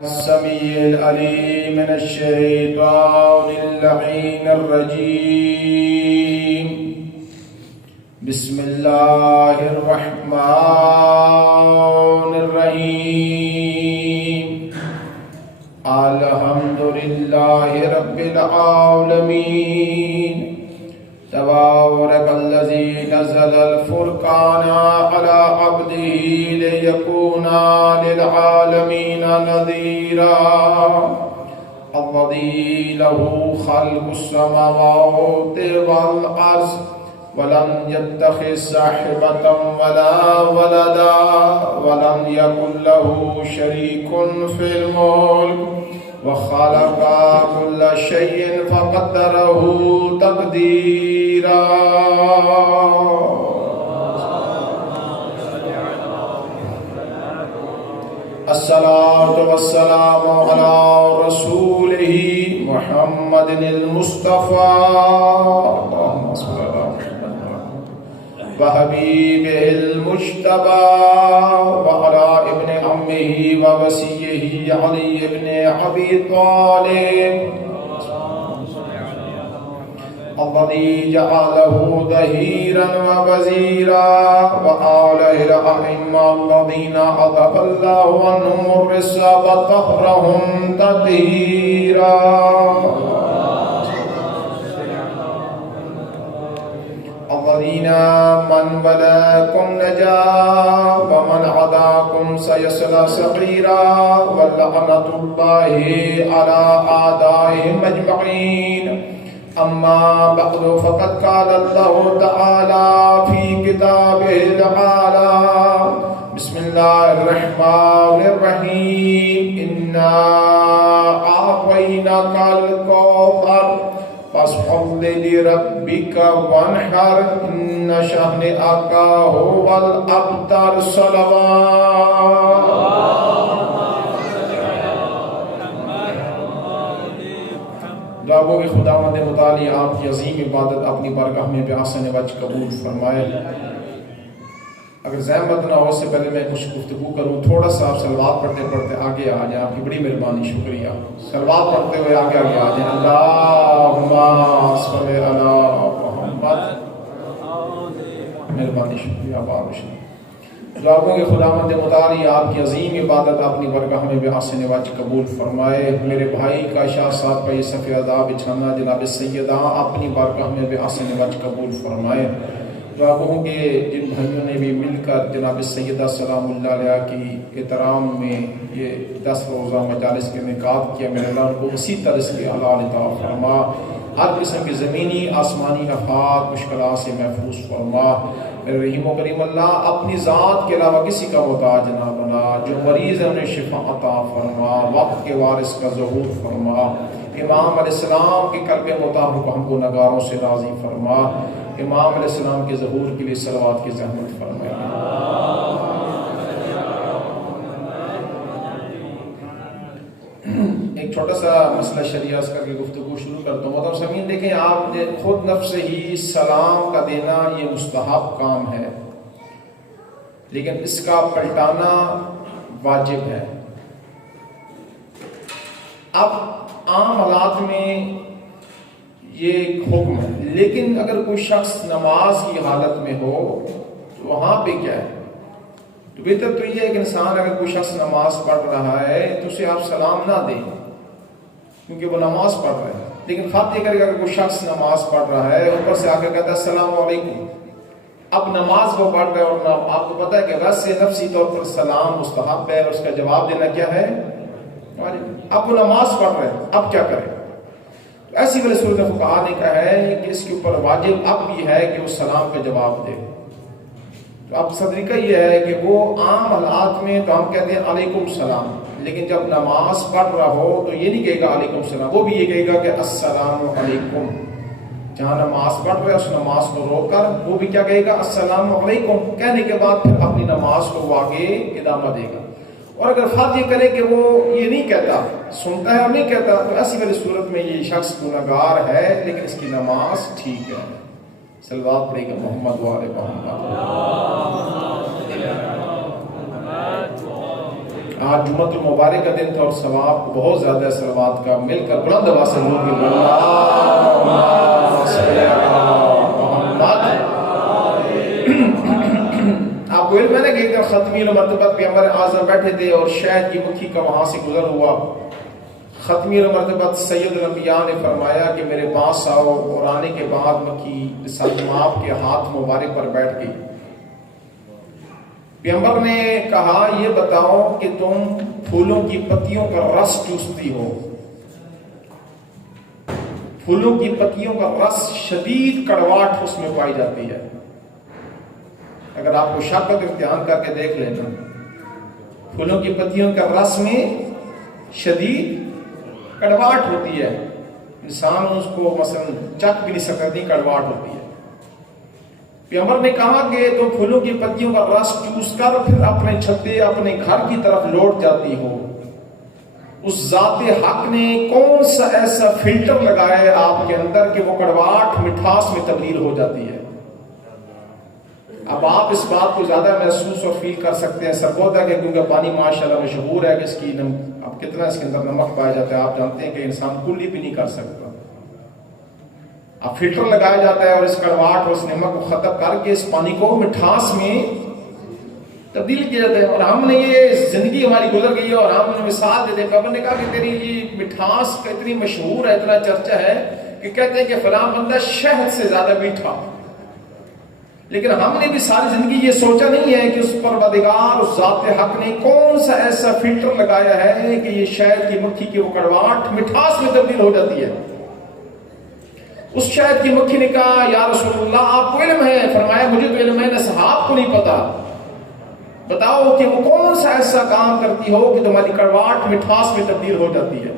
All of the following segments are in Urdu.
السميع العليم من الشيطان اللعين الرجيم. بسم الله الرحمن الرحيم. الحمد لله رب العالمين. تبارك الذي نزل الفرقان على عبده ليكون للعالمين نذيرا. الذي له خلق السماوات والأرض ولم يتخذ صاحبة ولا ولدا ولم يكن له شريك في الملك وخلق كل شيء فقدره تقديرا. الصلاة والسلام على رسوله محمد المصطفى وحبيبه المجتبى وعلى ابن عمه ووصيه علي بن أبي طالب الذي جعله ظهيرا ووزيرا وآله الأئمة الذين أذهب الله عنهم الرجس وطهرهم تطهيرا. الذين من ولاكم نجا ومن عداكم سيصلى سعيرا ولعنة الله على أعدائهم أجمعين. أما بعد فقد قال الله تعالى في كتابه الأعلى بسم الله الرحمن الرحيم. إنا أعطيناك الكوثر فاصل لربك وانحر إن شانئك هو الأبتر. صلوات. رابوں کے خداوند متعالی آپ کی عظیم عبادت اپنی بارگاہ میں بحسن وجہ قبول فرمائے. اگر زحمت نہ ہو سے پہلے میں کچھ گفتگو کروں، تھوڑا سا آپ صلوات پڑھتے پڑھتے آگے آ جائیں. آپ کی بڑی مہربانی، شکریہ. صلوات پڑھتے ہوئے آگے آ جائیں. اللہم صلی علی محمد. مہربانی، شکریہ. رابوں کے خداوند متعالی آپ کی عظیم عبادت اپنی برگاہ میں بحسن وجہ قبول فرمائے. میرے بھائی کا شاہ صاحب کا یہ صفِ ادا بچھانا جناب سیدہ اپنی بارگاہ میں بحسن وجہ قبول فرمائے. رابوں کے جن بھائیوں نے بھی مل کر جناب سیدہ سلام اللہ علیہ کی احترام میں یہ 10 روزہ مجالس کے انعقاد کیا، میرے اللہ کو اسی طرح سے حلال عطا فرما. ہر قسم کی زمینی آسمانی آفات مشکلات سے محفوظ فرما. میرے رحیم و کریم اللہ اپنی ذات کے علاوہ کسی کا محتاج نہ بنا. جو مریض ہے انہیں شفا عطا فرما. وقت کے وارث کا ظہور فرما. امام علیہ السلام کے قلب مطابق ہم کو نگاروں سے راضی فرما. امام علیہ السلام کے ظہور کے لیے صلوات کی زحمت فرمائے. ایک چھوٹا سا مسئلہ شریعہ کر کے گفتگو شروع کرتا ہوں. محترم سامعین، دیکھیں آپ نے خود نفس ہی سلام کا دینا یہ مستحب کام ہے، لیکن اس کا پلٹانا واجب ہے. اب عام حالات میں یہ ایک حکم ہے، لیکن اگر کوئی شخص نماز کی حالت میں ہو تو وہاں پہ کیا ہے؟ تو بہتر تو یہ ہے کہ انسان اگر کوئی شخص نماز پڑھ رہا ہے تو اسے آپ سلام نہ دیں کیونکہ وہ نماز پڑھ رہا ہے. لیکن خاطر کر کے اگر کوئی شخص نماز پڑھ رہا ہے اوپر سے آ کر کہتا ہے السلام علیکم، اب نماز وہ پڑھ رہا ہے اور آپ کو پتہ ہے کہ ویسے نفسی طور پر سلام مستحب ہے اور اس کا جواب دینا کیا ہے؟ اب وہ نماز پڑھ رہا ہے، اب کیا کرے؟ ایسی والی صورت فقہا نے کہا ہے کہ اس کے اوپر واجب اب بھی ہے کہ وہ سلام پہ جواب دے. تو اب طریقہ یہ ہے کہ وہ عام حالات میں تو ہم کہتے ہیں علیکم السلام، لیکن جب نماز پڑھ رہا ہو تو یہ نہیں کہے گا علیکم السلام، وہ بھی یہ کہے گا کہ السلام علیکم. جہاں نماز پڑھ رہے اس نماز کو روک کر وہ بھی کیا کہے گا السلام علیکم. کہنے کے بعد پھر اپنی نماز کو وہ آگے ادامہ دے گا. اور اگر فرض یہ کرے کہ وہ یہ نہیں کہتا، سنتا ہے اور نہیں کہتا، تو ایسی والی صورت میں یہ شخص گناہگار ہے لیکن اس کی نماز ٹھیک ہے. صلوات پڑھے گا محمد وآل محمد. آج جمعۃ المبارک کا دن تھا اور ثواب بہت زیادہ ہے صلوات کا، مل کر بلند آواز سے لوگ آپ کو علم ہے نا کہ ایک دن ختمی مرتبہ پیغمبر اعظم بیٹھے تھے اور شہد کی مکھی کا وہاں سے گزر ہوا. ختمی مرتبہ سید الانبیاء نے فرمایا کہ میرے پاس آؤ، اور آنے کے بعد مکھی آپ کے ہاتھ مبارک پر بیٹھ گئی. پیغمبر نے کہا یہ بتاؤ کہ تم پھولوں کی پتیوں کا رس چوستی ہو. پھولوں کی پتیوں کا رس شدید کڑواہٹ اس میں پائی جاتی ہے. اگر آپ کو شک ہے تو دھیان کر کے دیکھ لینا، پھولوں کی پتیوں کا رس میں شدید کڑواہٹ ہوتی ہے، انسان اس کو مثلا چکھ بھی نہیں سکتا، کڑواہٹ ہوتی ہے. پیغمبر نے کہا کہ تم پھولوں کی پتیوں کا رس چوس کر پھر اپنے چھتے اپنے گھر کی طرف لوٹ جاتی ہو. اس ذات حق نے کون سا ایسا فلٹر لگایا ہے آپ کے اندر کہ وہ کڑواہٹ مٹھاس میں تبدیل ہو جاتی ہے. اب آپ اس بات کو زیادہ محسوس اور فیل کر سکتے ہیں. سربودا کے کیونکہ پانی ماشاءاللہ مشہور ہے کہ اس کی اب کتنا اس کے اندر نمک پایا جاتا ہے. آپ جانتے ہیں کہ انسان کلی بھی نہیں کر سکتا. اب فلٹر لگایا جاتا ہے اور اس کڑواہٹ اور اس نمک کو ختم کر کے اس پانی کو مٹھاس میں تبدیل کیا جاتا ہے. اور ہم نے یہ زندگی ہماری گزر گئی ہے اور ہم مثال دیتے ہیں. پیغمبر نے کہا کہ تیری یہ مٹھاس کا اتنی مشہور ہے، اتنا چرچا ہے کہ کہتے ہیں کہ فلاں بندہ شہد سے زیادہ میٹھا. لیکن ہم نے بھی ساری زندگی یہ سوچا نہیں ہے کہ اس پروردگار اس ذات حق نے کون سا ایسا فلٹر لگایا ہے کہ یہ شہد کی مکھی کی وہ کڑواہٹ مٹھاس میں تبدیل ہو جاتی ہے. اس شہد کی مکھی نے کہا یا رسول اللہ آپ کو علم ہے؟ فرمایا مجھے تو علم ہے، صحابہ کو نہیں پتا. بتاؤ کہ وہ کون سا ایسا کام کرتی ہو کہ تمہاری کڑواہٹ مٹھاس میں تبدیل ہو جاتی ہے.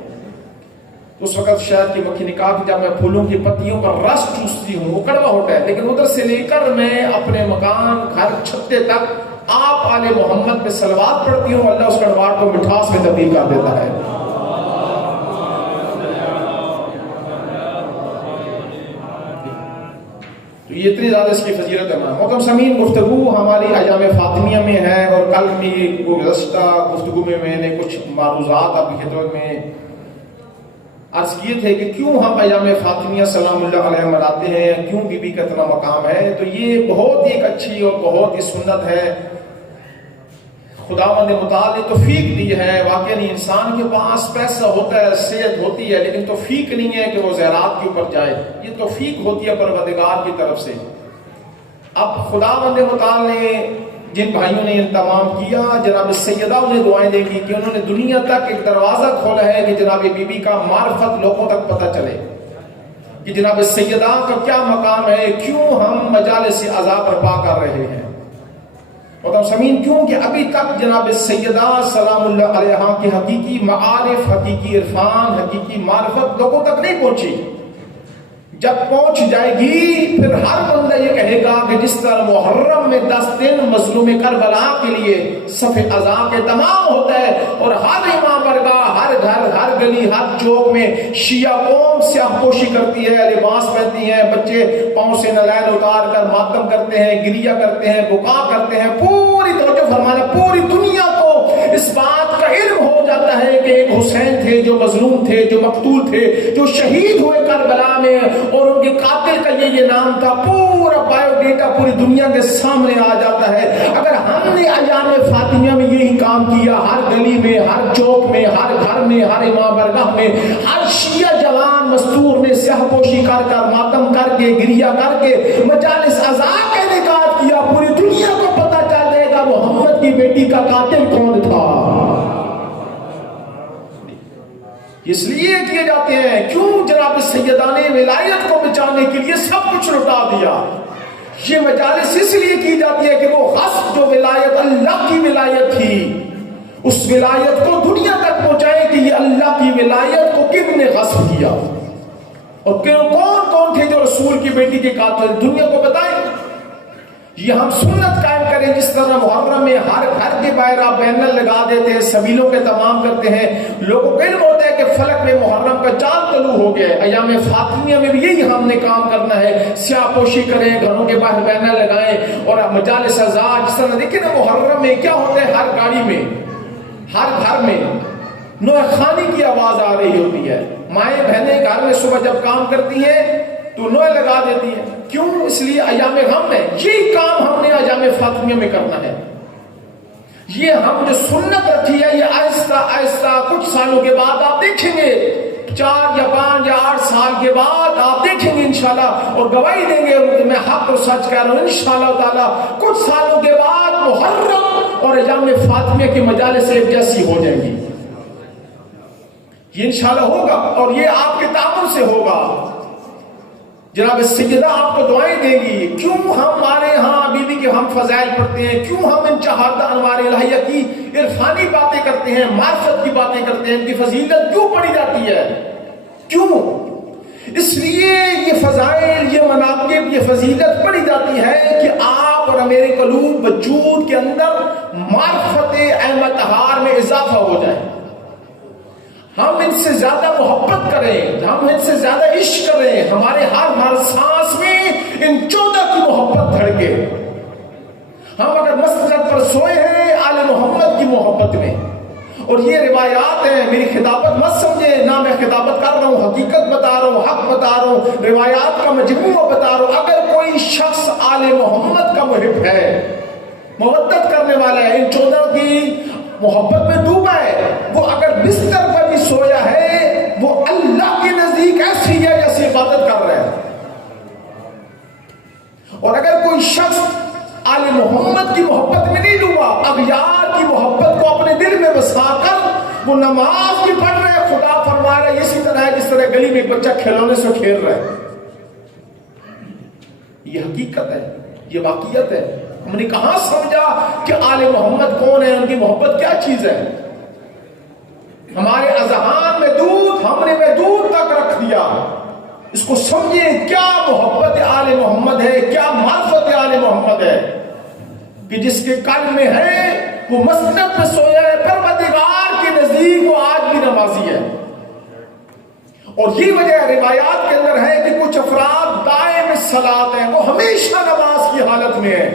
اس وقت شہد کی مکھی نے کہا کہ جب میں پھولوں کی پتیوں کا رس چوستی ہوں وہ کڑوا ہوتا ہے، لیکن ادھر سے لے کر میں اپنے مکان گھر چھتے تک آپ آل محمد پہ صلوات پڑھتی ہوں، اللہ اس کڑواہٹ کو مٹھاس میں تبدیل کر دیتا ہے. تو یہ اتنی زیادہ اس کی فضیلت ہے. محترم سامعین، گفتگو ہماری ایام فاطمیہ میں ہے اور کل کی گزشتہ گفتگو میں نے کچھ معروضات آپ کی خدمت میں عرض کیے تھے کہ کیوں ہم ایام فاطمیہ سلام اللہ علیہ مناتے ہیں، کیوں بی بی کا اتنا مقام ہے. تو یہ بہت ہی ایک اچھی اور بہت ہی سنت ہے. خداوند متعال نے توفیق دی ہے. واقعی انسان کے پاس پیسہ ہوتا ہے، صحت ہوتی ہے، لیکن توفیق نہیں ہے کہ وہ زیورات کے اوپر جائے. یہ توفیق ہوتی ہے پروردگار کی طرف سے. اب خداوند متعال نے جن بھائیوں نے انتظام کیا، جناب سیدہ نے دعائیں دیں گی کہ انہوں نے دنیا تک ایک دروازہ کھولا ہے کہ جناب بی بی کا معرفت لوگوں تک پتہ چلے کہ جناب سیدہ کا کیا مقام ہے، کیوں ہم مجالس عزا برپا کر رہے ہیں. اور سمین کیوں کہ ابھی تک جناب سیدہ سلام اللہ علیہ کی حقیقی معارف، حقیقی عرفان، حقیقی معرفت لوگوں تک نہیں پہنچی. جب پہنچ جائے گی پھر ہر بندہ یہ کہے گا کہ جس طرح محرم میں 10 دن مظلوم کربلا کے لیے صف عزا کے تمام ہوتا ہے اور ہر امام برگاہ، ہر گھر، ہر گلی، ہر چوک میں شیعہ قوم سیاہ پوشی کرتی ہے، لباس پہنتی ہیں، بچے پاؤں سے نلین اتار کر ماتم کرتے ہیں، گریہ کرتے ہیں، بکا کرتے ہیں. پوری توجہ فرمانا، پوری دنیا کو اس بات کا علم ہو جاتا ہے کہ ایک حسین تھے جو مظلوم تھے، جو مقتول تھے، جو شہید ہوئے کربلا میں، اور ان کے قاتل کا یہ نام تھا. پورا بایو ڈیٹا پوری دنیا کے سامنے آ جاتا ہے. اگر ہم نے ایام فاطمیہ میں یہی کام کیا، ہر گلی میں، ہر چوک میں، ہر گھر میں، ہر امام برگاہ میں، ہر شیعہ جوان مستور نے سیاہ پوشی کر کر، ماتم کر کے، گریہ کر کے مجالس عزا کا انعقاد کیا، پوری دنیا کو پتہ چل جائے گا محمد کی بیٹی کا قاتل کون تھا. اس لیے کیے جاتے ہیں. کیوں؟ جناب سیدہ نے ولایت کو بچانے کے لیے سب کچھ لٹا دیا. یہ مجالس اس لیے کی جاتی ہے کہ وہ غصب جو ولایت اللہ کی ولایت تھی، اس ولایت کو دنیا تک پہنچائے کہ یہ اللہ کی ولایت کو کن نے غصب کیا اور کون کون تھے جو رسول کی بیٹی کے قاتل، دنیا کو بتائیں. یہ ہم سنت قائم کریں جس طرح محرم میں ہر گھر کے باہر آپ بینر لگا دیتے ہیں، سبیلوں کے تمام کرتے ہیں، لوگوں کو علم ہوتا ہے کہ فلک میں محرم کا چاند طلوع ہو گیا ہے. ایام فاطمیہ میں بھی یہی ہم نے کام کرنا ہے. سیاہ پوشی کریں، گھروں کے باہر بینر لگائیں اور مجالس عزا جس طرح دیکھیں نا محرم میں کیا ہوتا ہے، ہر گاڑی میں ہر گھر میں نوح خانی کی آواز آ رہی ہوتی ہے. مائیں بہنیں گھر میں صبح جب کام کرتی ہیں تو نوح لگا دیتی ہیں. کیوں؟ اس لیے ایام غم ہے. یہی کام ہم نے ایام فاطمیہ میں کرنا ہے. یہ ہم جو سنت رکھی ہے یہ آہستہ آہستہ کچھ سالوں کے بعد آپ دیکھیں گے, 4 یا 5 یا 8 سال کے بعد آپ دیکھیں گے انشاءاللہ, اور گواہی دیں گے, میں حق اور سچ کہہ رہا ہوں انشاءاللہ تعالی کچھ سالوں کے بعد محرم اور ایام فاطمیہ کی مجالس ایک جیسی ہو جائیں گی. یہ انشاءاللہ ہوگا اور یہ آپ کے تعاون سے ہوگا. جناب سیدہ آپ کو دعائیں دے گی. کیوں ہمارے ہاں بی بی کے ہم فضائل پڑھتے ہیں, کیوں ہم ان چہاردہ انوار الہیہ کی عرفانی باتیں کرتے ہیں, معرفت کی باتیں کرتے ہیں, ان کی فضیلت کیوں پڑھی جاتی ہے؟ کیوں؟ اس لیے یہ فضائل, یہ مناقب, یہ فضیلت پڑھی جاتی ہے کہ آپ اور میرے قلوب وجود کے اندر معرفت احمد طہار میں اضافہ ہو جائے, ہم ان سے زیادہ محبت کریں, ہم ان سے زیادہ عشق کریں, ہمارے ہر سانس میں ان 14 کی محبت دھڑکے. ہم اگر مسجد پر سوئے ہیں آل محمد کی محبت میں, اور یہ روایات ہیں, میری خطابت مت سمجھے, نہ میں خطابت کر رہا ہوں, حقیقت بتا رہا ہوں, حق بتا رہا ہوں, روایات کا مجموعہ بتا رہا ہوں. اگر کوئی شخص آل محمد کا محب ہے, مودت کرنے والا ہے, ان 14 کی محبت میں ڈوبا ہے, وہ اگر بستر پر بھی سویا ہے وہ اللہ کے نزدیک ایسی ہے جیسے عبادت کر رہا ہے. اور اگر کوئی شخص آل محمد کی محبت میں نہیں ڈوبا, اغیار کی محبت کو اپنے دل میں بسا کر وہ نماز بھی پڑھ رہے, خدا فرما رہا ہے اسی طرح ہے جس طرح گلی میں ایک بچہ کھلونے سے کھیل رہا ہے. یہ حقیقت ہے, یہ واقعیت ہے. ہم نے کہاں سمجھا کہ آل محمد کون ہے, ان کی محبت کیا چیز ہے. ہمارے اذہان میں دودھ, ہم نے وہ دودھ تک رکھ دیا. اس کو سمجھیں کیا محبت آل محمد ہے, کیا معرفت آل محمد ہے, کہ جس کے قلب میں ہے وہ مسجد میں سویا ہے, پروردگار کے نزدیک وہ آج بھی نمازی ہے. اور یہ وجہ روایات کے اندر ہے کہ کچھ افراد دائم الصلاۃ ہیں, وہ ہمیشہ نماز کی حالت میں ہے.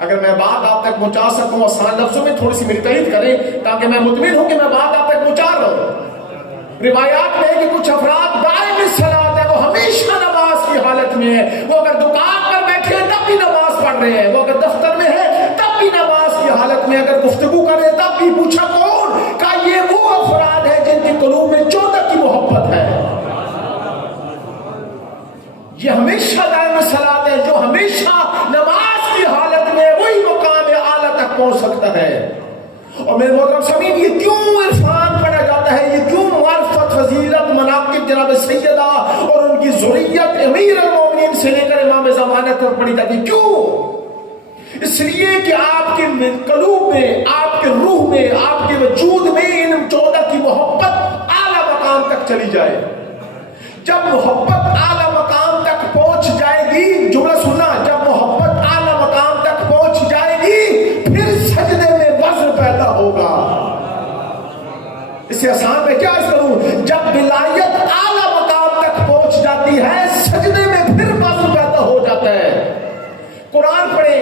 اگر میں بات آپ تک پہنچا سکوں آسان لفظوں میں, تھوڑی سی میری تائید کریں تاکہ میں مطمئن ہوں کہ میں بات آپ تک پہنچا رہا ہوں. روایات میں ہے کہ کچھ افراد دائم الصلاۃ ہیں, وہ ہمیشہ نماز کی حالت میں ہے. وہ اگر دکان پر بیٹھے ہیں تب بھی نماز پڑھ رہے ہیں, وہ اگر دفتر میں ہے تب بھی نماز کی حالت میں, اگر گفتگو کر رہے تب بھی. پوچھا کون؟ کہ یہ وہ افراد ہیں جن کے قلوب میں 14 کی محبت ہے. یہ ہمیشہ دائم الصلاۃ ہے, جو ہمیشہ نماز کی حالت میں وہی مقام اعلیٰ تک پہنچ سکتا ہے. اور میرے محترم سامعین, یہ کیوں عرفان پڑھا جاتا ہے, یہ کیوں معرفت, فضیلت, مناقب جناب سیدہ اور ان کی ذریت امیر المومنین سے لے کر امام زمانہ تک پڑھی جاتی. کیوں؟ اس لیے کہ آپ کے قلوب میں, آپ کے روح میں, آپ کے وجود میں ان 14 کی محبت اعلیٰ مقام تک چلی جائے. جب محبت اعلیٰ مقام تک پہنچ جائے گی, جملہ سننا, جب محبت اعلیٰ مقام تک پہنچ جائے گی پھر سجدے میں وزن پیدا ہوگا. اسے آسان میں کیا کروں, جب ولایت اعلیٰ مقام تک پہنچ جاتی ہے سجدے میں پھر وزن پیدا ہو جاتا ہے. قرآن پڑھے,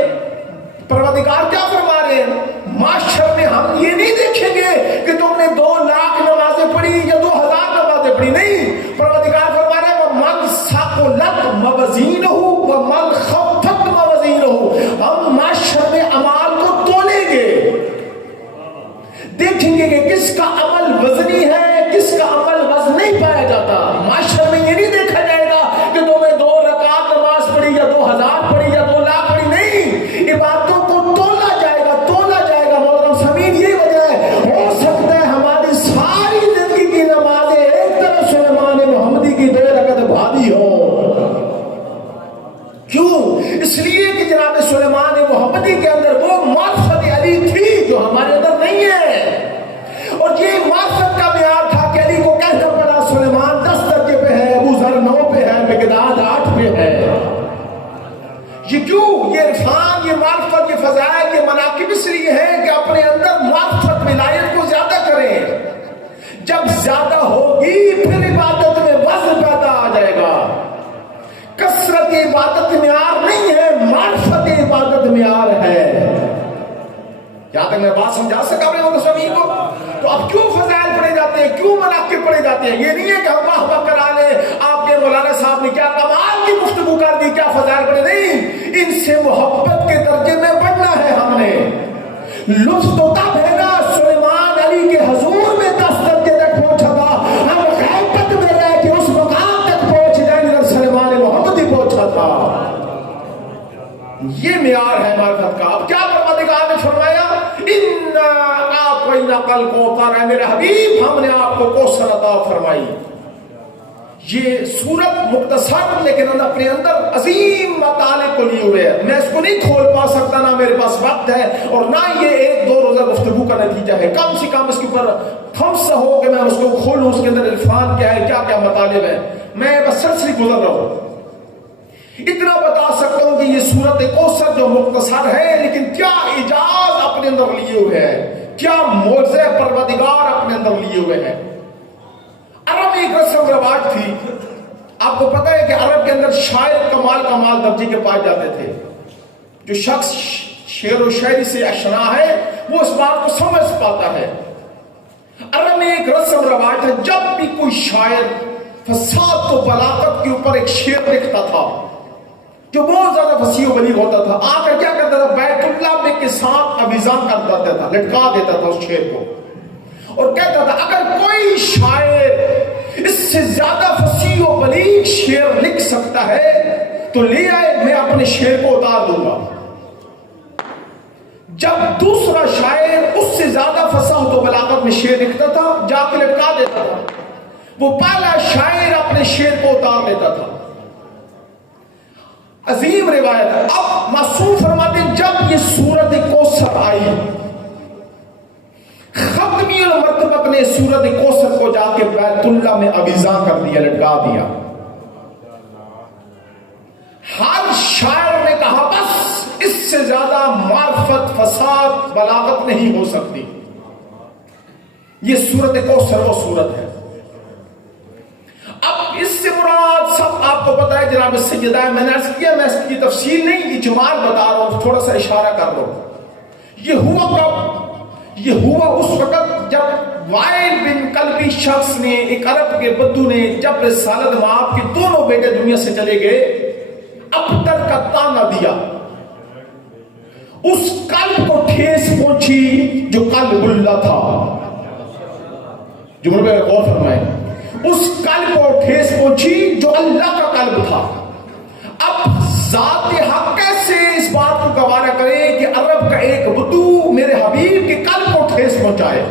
پروردگار کیا فرما رہے ہیں, معاشر میں ہم یہ نہیں دیکھیں گے کہ تم نے 2 لاکھ نمازیں پڑھی یا 2000 نمازیں پڑھی. نہیں, پروردگار فرما رہے ہیں وَمَنْ ثَقُلَتْ مَوَازِینُهُ وَمَنْ خَفَّتْ مَوَازِینُهُ. ہم معاشر میں اعمال کو تولیں گے, دیکھیں گے کہ کس کا عمل وزنی ہے, کس کا عمل وزن نہیں پایا جاتا. معاشر میں یہ نہیں دیکھا جائے گا کہ تم نے 2 رکعت نماز پڑھی یا 2000 پڑھی یا 2 لاکھ پڑھی. نہیں, عبادتوں کو تولا جائے گا, تولا جائے گا. محترم سامعین, یہ وجہ ہے, ہو سکتا ہے ہماری ساری زندگی کی نمازیں ایک طرف سلیمان محمدی کی 2 رکعت بھاری ہو. کیوں؟ اس لیے کہ جناب سلیمان محمدی کے اندر وہ معرفت علی تھی جو ہمارے اندر نہیں ہے. اور یہ معرفت کا معیار تھا کہ علی کو کہنا پڑا سلیمان 10 درجے پہ ہے, ابو ذر 9 پہ ہے, مقداد 8 پہ ہے. یہ کیوں؟ یہ عرفان, یہ معرفت, یہ فضائل, یہ مناقب اس لیے ہے کہ اپنے اندر معرفت ولایت کو زیادہ کریں. جب زیادہ ہوگی پھر عبادت میں وزن پیدا آ جائے گا. کثرت عبادت معیار نہیں ہے, معرفت عبادت معیار ہے. یہاں تک میں بات سمجھا سکا اپنے متصوین کو؟ تو اب کیوں فضائل پڑھے جاتے ہیں، کیوں مناقب پڑھے جاتے ہیں؟ یہ نہیں ہے کہ ہم واہ واہ کرا لیں آپ کے مولانا صاحب نے کیا کمال کی گفتگو کر دی، کیا فضائل پڑھے، نہیں، ان سے محبت کے درجے میں بڑھنا ہے ہم نے۔ لطف تو تب ہے نا سلیمان علی کے حضور میں 10 درجے تک پہنچا تھا، ہم غیبت میں رہ کے اس مقام تک پہنچ جائیں جدھر سلیمان محمد ہی پہنچا تھا۔ یہ معیار ہے معرفت کا۔ اب کیا پروردگار نے فرمایا، اِنَّا أَعْطَيْنَاكَ الْكَوْثَرَ، اے میرے حبیب ہم نے آپ کو کوثر عطا فرمائی۔ یہ سورت مختصر لیکن اپنے اندر عظیم مطالب کو لیے ہوئے ہے، میں اس کو نہیں کھول پا سکتا، نہ میرے پاس وقت ہے اور نہ یہ 1-2 روزہ گفتگو کا نتیجہ ہے۔ کم سے کم اس کے اوپر خمس ہو کہ میں اس کو کھولوں، اس کے اندر عرفان کیا ہے، کیا کیا مطالب ہے، میں بس سلسلی گزر رہا ہوں۔ اتنا بتا سکتا ہوں کہ یہ سورت کوثر جو مختصر ہے لیکن کیا اعجاز اپنے اندر لیے ہوئے ہے، کیا معجزہ پروردگار اپنے اندر لیے ہوئے ہیں۔ عرب میں ایک رسم رواج تھی، آپ کو پتہ ہے کہ عرب کے اندر شاعر کمال درجے کے پائے جاتے تھے۔ جو شخص شعر و شاعری سے اشنا ہے وہ اس بات کو سمجھ پاتا ہے۔ عرب میں ایک رسم رواج ہے، جب بھی کوئی شاعر فصاحت و بلاغت کے اوپر ایک شعر لکھتا تھا جو بہت زیادہ فصیح و بلیغ ہوتا تھا، آ کر کیا کرتا تھا، بیت اللہ میں کے ساتھ آویزان کر دیتا تھا، لٹکا دیتا تھا اس شعر کو، اور کہتا تھا اگر کوئی شاعر اس سے زیادہ فصیح و بلیغ شعر لکھ سکتا ہے تو لے آئے، میں اپنے شعر کو اتار دوں گا۔ جب دوسرا شاعر اس سے زیادہ فصاحت و بلاغت میں شعر لکھتا تھا، جا کے لٹکا دیتا تھا، وہ پہلا شاعر اپنے شعر کو اتار لیتا تھا۔ عظیم روایت ہے۔ اب معصوم فرماتے ہیں جب یہ سورت کوثر آئی، ختمی المرتبت نے سورت کوثر کو جا کے بیت اللہ میں آویزاں کر دیا، لٹکا دیا۔ ہر شاعر نے کہا بس اس سے زیادہ معرفت، فصاحت، بلاغت نہیں ہو سکتی، یہ سورت کوثر وہ سورت ہے۔ اب اس سے مراد سب آپ کو پتا ہے، جناب سیدہ میں نے عرض کیا، میں اس کی تفصیل نہیں، اجمال بتا رہا ہوں، تھوڑا سا اشارہ کر رہا ہوں۔ یہ ہوا کب؟ یہ ہوا اس وقت جب وائل بن کلبی شخص نے، ایک عرب کے بدو نے، جب رسالت مآب کے دونوں بیٹے دنیا سے چلے گئے، ابتر کا تانا دیا، اس قلب کو ٹھیس پہنچی جو قلب اللہ تھا۔ جملے پہ غور فرمائیں، اس قلب کو ٹھیس پہنچی جو اللہ کا قلب تھا۔ اب ذات حق کیسے اس بات کو گوارا کرے کہ عرب کا ایک بدو میرے حبیب کے قلب کو ٹھیس پہنچائے؟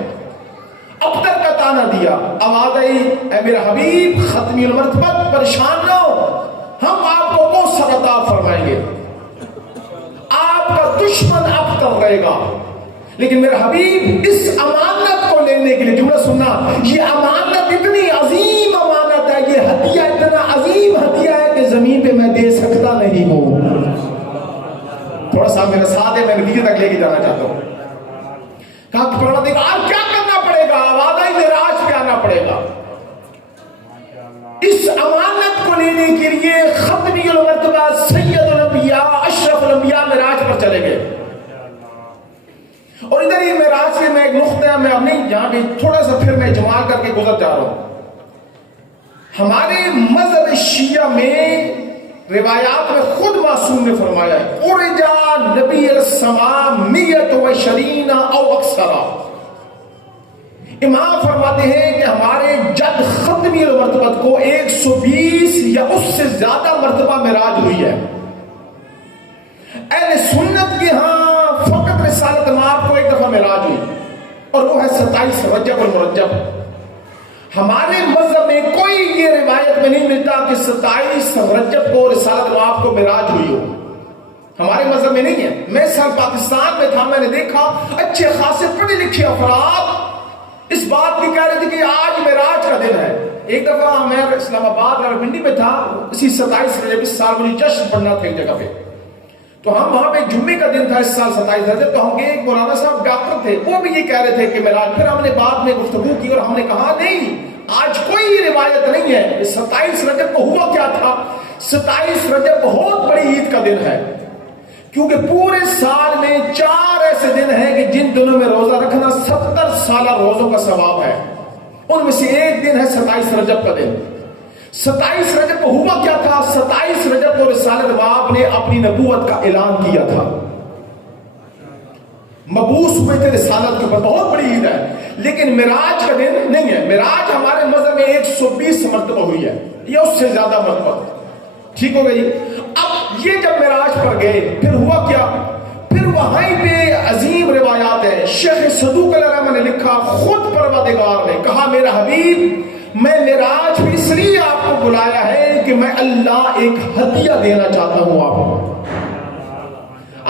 ابتر کا تانا دیا، آواز آئی، اے میرا حبیب ختمی المرتبت پریشان نہ ہو، ہم آپ کو کوثر عطا فرمائیں گے، آپ کا دشمن ابتر رہے گا، لیکن میرے حبیب اس امانت کو لینے کے لیے، جملہ سننا، یہ امانت اتنی عظیم امانت ہے، یہ ہدیہ اتنا عظیم ہدیہ ہے کہ زمین پہ میں دے سکتا نہیں ہوں۔ تھوڑا سا میرے ساتھ ہے، میں نتیجے تک لے کے جانا چاہتا ہوں۔ کہا کہ پروردگار کیا کرنا پڑے گا؟ آواز آئی معراج پہ آنا پڑے گا۔ اس امانت کو لینے کے لیے ختمی المرتبہ سید الانبیاء، اشرف الانبیاء معراج پر چلے گئے۔ اور ادھر ہی معراج سے میں ایک نقطہ میں اب نہیں جہاں بھی تھوڑا سا پھر میں اجمال کر کے گزر جا رہا ہوں۔ ہمارے مذہب شیعہ میں روایات میں خود معصوم نے فرمایا ہے، ارجا نبی السماء 120 او اکثر۔ امام فرماتے ہیں کہ ہمارے جد ختمی المرتبت کو 120 یا اس سے زیادہ مرتبہ معراج ہوئی ہے۔ اہل سنت کے ہاں فقط رسالت مآب کو ایک دفعہ معراج ہوئی، اور وہ ہے 27 رجب المرجب۔ ہمارے مذہب میں کوئی یہ روایت میں نہیں ملتا کہ 27 رجب کو رسالت مآب کو معراج ہوئی ہو، ہمارے مذہب میں نہیں ہے۔ میں سال پاکستان میں تھا، میں نے دیکھا اچھے خاصے پڑھے لکھے افراد اس بات کی کہہ رہے تھے کہ آج معراج کا دن ہے۔ ایک دفعہ میں اسلام آباد راولپنڈی میں تھا، اسی 27 رجب اس سال مجھے جشن پڑھنا تھا ایک جگہ پہ، تو ہم وہاں پہ جمعے کا دن تھا اس سال 27 رجب، تو ہم گئے، ایک مولانا صاحب ڈاکٹر تھے، وہ بھی یہ کہہ رہے تھے کہ معراج۔ پھر ہم نے بعد میں گفتگو کی اور ہم نے کہا نہیں، آج کوئی روایت نہیں ہے 27 رجب کو ہوا کیا تھا۔ 27 رجب بہت بڑی عید کا دن ہے، کیونکہ پورے سال میں 4 ایسے دن ہیں کہ جن دنوں میں روزہ رکھنا 70 سالہ روزوں کا ثواب ہے. ان میں سے ایک دن ہے 27 رجب کا دن. 27 رجب کو ہوا کیا تھا؟ 27 رجب کو رسالت مآب نے اپنی نبوت کا اعلان کیا تھا. مبعوث ہوئے تھے رسالت کے اوپر. بہت بڑی عید ہے، لیکن معراج کا دن نہیں ہے. معراج ہمارے مذہب میں 120 مرتبہ ہوئی ہے یا اس سے زیادہ مرتبہ. ٹھیک ہو گئی. اب یہ جب معراج پر گئے پھر ہوا کیا؟ پھر وہیں پہ عظیم روایات ہیں. شیخ صدوق علیہ الرحمہ نے لکھا، خود پروردگار نے کہا میرا حبیب میں معراج بھی اس لیے آپ کو بلایا ہے کہ میں اللہ ایک ہدیہ دینا چاہتا ہوں آپ کو.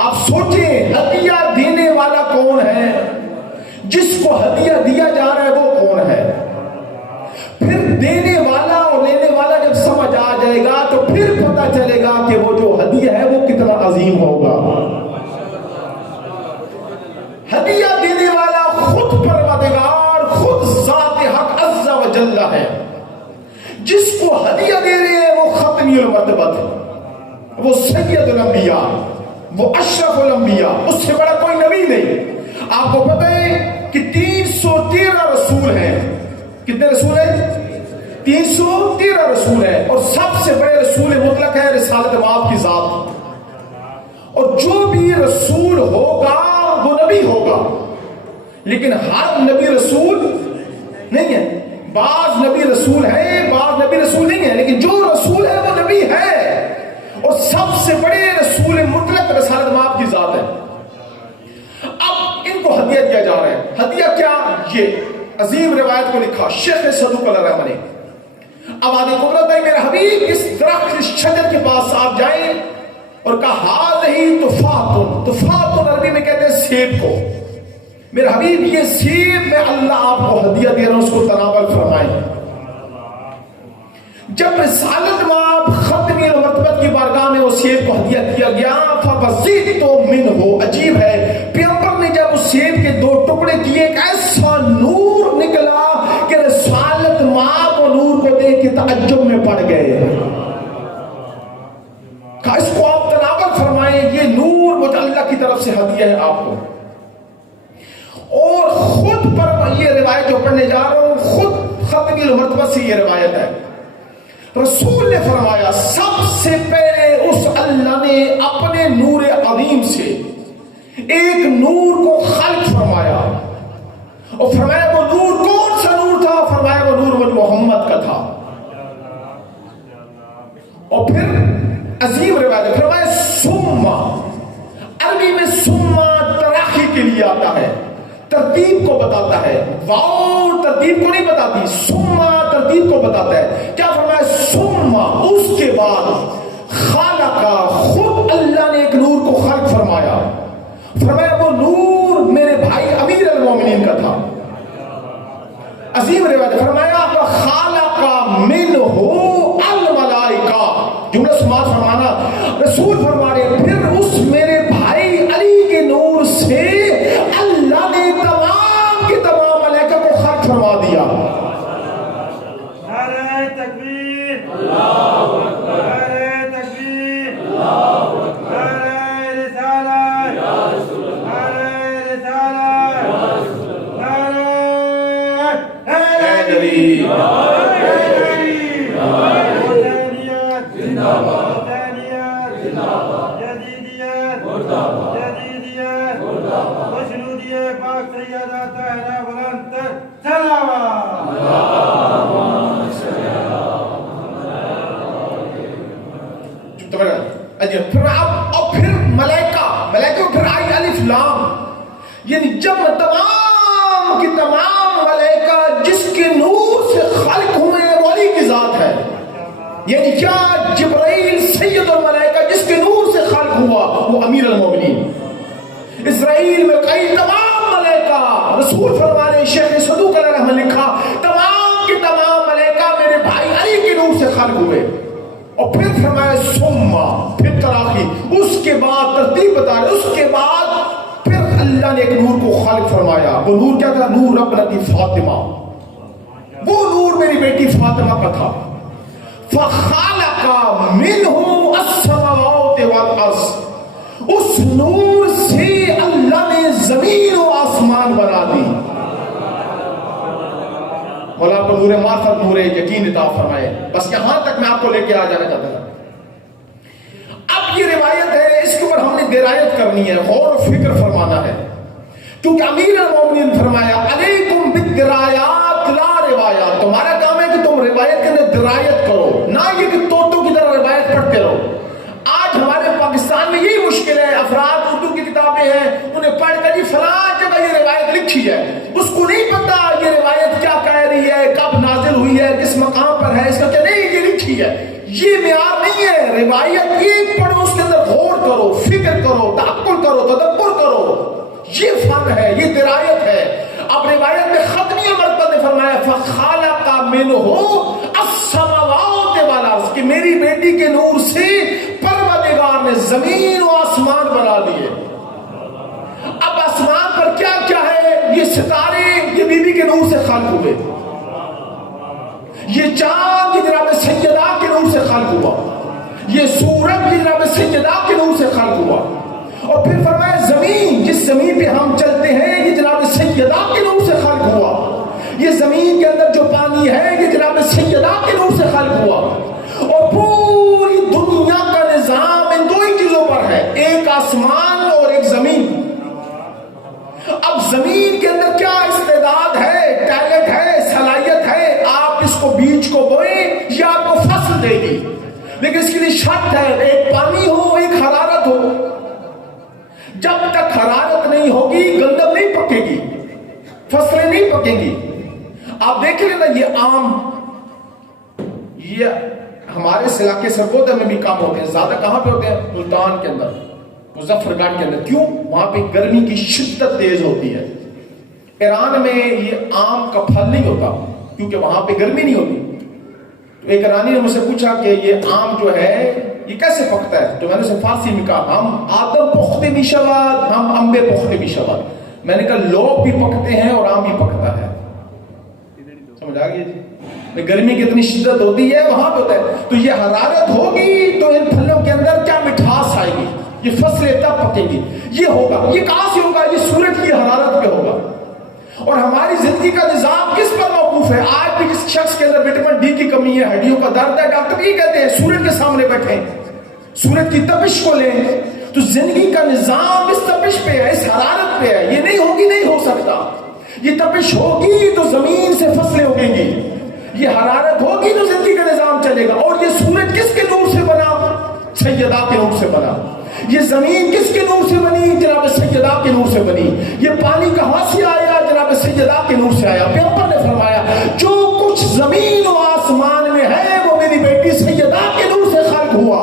آپ سوچیں ہدیہ دینے والا کون ہے؟ جس کو ہدیہ دیا جا رہا ہے وہ کون ہے؟ پھر دینے والا اور لینے والا جب سمجھ آ جائے گا تو پھر پتہ چلے گا کہ وہ جو ہدیہ ہے وہ کتنا عظیم ہوگا. ہدیہ دینے والا خود پروردگار، خود ذات حق عز و جل ہے. جس کو ہدیہ دے رہے ہیں وہ ختمی المرتبت، وہ سید الانبیاء، وہ اشرف الانبیاء، اس سے بڑا کوئی نبی نہیں. آپ کو پتہ ہے کہ 313 رسول ہیں. کتنے رسول ہیں؟ 313 رسول ہیں. اور سب سے بڑے رسول مطلق ہے رسالت مآب کی ذات. اور جو بھی رسول ہوگا وہ نبی ہوگا، لیکن ہر نبی رسول نہیں ہے. بعض نبی رسول ہیں، بعض نبی رسول نہیں ہے، لیکن جو رسول ہے وہ نبی ہے. اور سب سے بڑے رسول مطلق رسالت مآب کی ذات ہے. اب ان کو ہدیہ دیا جا رہا ہے. ہدیہ کیا؟ یہ عظیم روایت کو لکھا شیخ صدوق علیہ الرحمہ نے. اب آدھی قدرت ہے میرے حبیب اس درخت اس شجر کے پاس آپ جائیں اور کہا ہاذہ تفاۃ. تفاۃ عربی میں کہتے ہیں سیب کو. میرے حبیب یہ سیب میں اللہ آپ کو ہدیہ دے رہا ہوں، اس کو تناول فرمائیں. جب رسالت مآب ختمی مرتبت کی بارگاہ میں وہ سیب کو ہدیہ کیا گیا، فَبَزِّدْتُ مِنْهُ. عجیب ہے، پیغمبر نے جب اس سیب کے 2 ٹکڑے کیے ایک ایسا نور نکلا کہ رسالت مآب وہ نور کو دیکھ کے تعجب میں پڑ گئے. کہا اس کو آپ تناول فرمائیں، یہ نور وہ اللہ کی طرف سے ہدیہ ہے آپ کو. اور خود پر یہ روایت جو پڑھنے جا رہا ہوں خود ختمی مرتبہ سے یہ روایت ہے. رسول نے فرمایا سب سے پہلے اس اللہ نے اپنے نور عظیم سے ایک نور کو خلق فرمایا. اور فرمایا وہ نور کون سا نور تھا؟ فرمایا وہ نور محمد کا تھا. اور پھر عظیم روایت فرمایا سما. عربی میں سما تراخی کے لیے آتا ہے، ترتیب کو بتاتا ہے. واو ترتیب کو نہیں بتاتی، سما ترتیب کو بتاتا ہے. کیا فرمایا؟ سما اس کے بعد خالقا، خود اللہ نے ایک نور کو خلق فرمایا. فرمایا وہ نور میرے بھائی امیر المومنین کا تھا. عظیم روایت فرمایا خالقا منہ الملائکہ. جملہ سماعت فرمانا. رسول فرما رہے پھر اس میرے بھائی علی کے نور سے اللہ نے تمام کے تمام ملائکہ کو خلق فرما دیا. نعرہ تکبیر، اللہ اکبر، نعرہ تکبیر، اللہ اکبر، نعرہ رسالت، یا رسول اللہ، نعرہ رسالت، یا رسول اللہ، نعرہ حیدری، نعرہ حیدری، وطنیت زندہ باد، وطنیت زندہ باد، جدیدیت مردہ باد، جدیدیت مردہ باد، مشروطیت پاک سیدہ طاہرہ بلند تر صلوات. پھر ملائکہ پھر آئی الف لام. یعنی جب تمام کی تمام ملائکہ جس کے نور سے خلق ہوئے ہیں وہ علی کی ذات ہے. یعنی کیا؟ جبرائیل سید الملائکہ جس کے نور سے خلق ہوا وہ امیر المومنین. اسرائیل میں کئی تمام ملائکہ، رسول فرمانے شیخ صدوق علیہ الرحمہ نے لکھا تمام کی تمام ملائکہ میرے بھائی علی کے نور سے خلق ہوئے. اور پھر فرمایا سما، پھر تراخی، اس کے بعد ترتیب بتا رہے، اس کے بعد پھر اللہ نے ایک نور کو خالق فرمایا. وہ نور کیا تھا؟ نور ابنتی فاطمہ. وہ نور میری بیٹی فاطمہ کا تھا. فخالق منہ السماوات والارض. اس نور سے اللہ نے زمین و آسمان بنا دی. مولا کو نور معرفت نور یقین عطا فرمائے. بس یہاں تک میں آپ کو لے کے آ جانا چاہتا ہوں. اب یہ روایت ہے, اس کے اوپر ہم نے درایت کرنی ہے, غور و فکر فرمانا ہے, کیونکہ امیر المومنین فرمایا علیکم بالدرایات لا روایات. تمہارا کام ہے کہ تم روایت کے اندر درایت کرو, نہ یہ کہ طوطوں کی طرح روایت پڑھتے رہو. آج ہمارے پاکستان میں یہی مشکل ہے, افراد اردو کی کتابیں ہیں, انہیں پڑھ کر جی فلاں جگہ یہ روایت لکھی ہے, اس کو نہیں پتا یہ روایت کیا کہہ رہی ہے, کب نازل ہوئی ہے, کس مقام پر ہے, اس کا کیا نہیں یہ لکھی ہے. یہ معیار نہیں ہے. روایت ایک پڑھو, اس کے اندر غور کرو, فکر کرو, تعقل کرو, تدبر کرو, یہ فن ہے, یہ درایت ہے. اب روایت میں ختمی مرتبہ نے فرمایا فخالق منہ السماوات والارض, کہ میری بیٹی کے نور سے پروردگار نے زمین و آسمان بنا دیے. اب آسمان پر کیا کیا ہے, یہ ستارے یہ بی بی کے نور سے خلق ہوئے, یہ چاند یہ جناب سیدہ کے نور سے خلق ہوا, یہ سورج یہ جناب سیدہ کے نور سے خلق ہوا. اور پھر فرمایا زمین, جس زمین پہ ہم چلتے ہیں یہ جناب سیدہ کے نور سے خلق ہوا, یہ زمین کے اندر جو پانی ہے یہ جناب سیدہ کے نور سے خلق ہوا. اور پوری دنیا کا نظام ان دو ہی چیزوں پر ہے, ایک آسمان اور ایک زمین. اب زمین کے اندر کیا استعداد ہے, ٹیلنٹ ہے, صلاحیت ہے, آپ اس کو بیج کو بوئیں یا آپ کو فصل دے گی, لیکن اس کے لیے شرط ہے, ایک پانی ہو ایک حرارت ہو. جب تک حرارت نہیں ہوگی گندم نہیں پکے گی, فصلیں نہیں پکیں گی. آپ دیکھ لیں نا یہ آم, یہ ہمارے اس علاقے سرگودا میں بھی کام ہوتے ہیں, زیادہ کہاں پہ ہوتے ہیں, ملتان کے اندر, مظفر گڑھ کے اندر. کیوں؟ وہاں پہ گرمی کی شدت تیز ہوتی ہے. ایران میں یہ آم کا پھل نہیں ہوتا کیونکہ وہاں پہ گرمی نہیں ہوتی. تو ایک ایرانی نے مجھ سے پوچھا کہ یہ آم جو ہے یہ کیسے پکتا ہے, تو میں نے اسے فارسی میں کہا ہم آدم پختے بھی شواد, ہم امبے پختے بھی شواد. میں نے کہا لوگ بھی پکتے ہیں اور آم بھی پکتا ہے. سمجھ آ گئی؟ گرمی کی اتنی شدت ہوتی ہے وہاں پہ ہوتا ہے. تو یہ حرارت ہوگی تو ان پھلوں کے اندر کیا مٹھاس آئے گی, یہ فصلیں تب پکیں گی. یہ ہوگا, یہ کہاں سے ہوگا, یہ سورج کی حرارت پہ ہوگا. اور ہماری زندگی کا نظام کس پر موقوف ہے؟ آج بھی جس شخص کے اندر وٹامن ڈی کی کمی ہے, ہڈیوں کا درد ہے, ڈاکٹر یہ کہتے ہیں سورج کے سامنے بیٹھیں, سورج کی تپش کو لیں. تو زندگی کا نظام اس تپش پہ ہے, اس حرارت پہ ہے. یہ نہیں ہوگی, نہیں ہو سکتا. یہ تپش ہوگی تو زمین سے فصلیں اگیں گی, یہ حرارت ہوگی تو زندگی کا نظام چلے گا. اور یہ سورج کس کے نور سے بنا؟ سیدہ کے نور سے بنا. یہ زمین کس کے نور سے بنی؟ جناب سیدہ کے نور سے بنی. یہ پانی کہاں سے آیا؟ جناب سیدہ کے نور سے آیا. پیغمبر نے فرمایا جو کچھ زمین و آسمان میں ہے وہ میری بیٹی سیدہ کے نور سے خلق ہوا.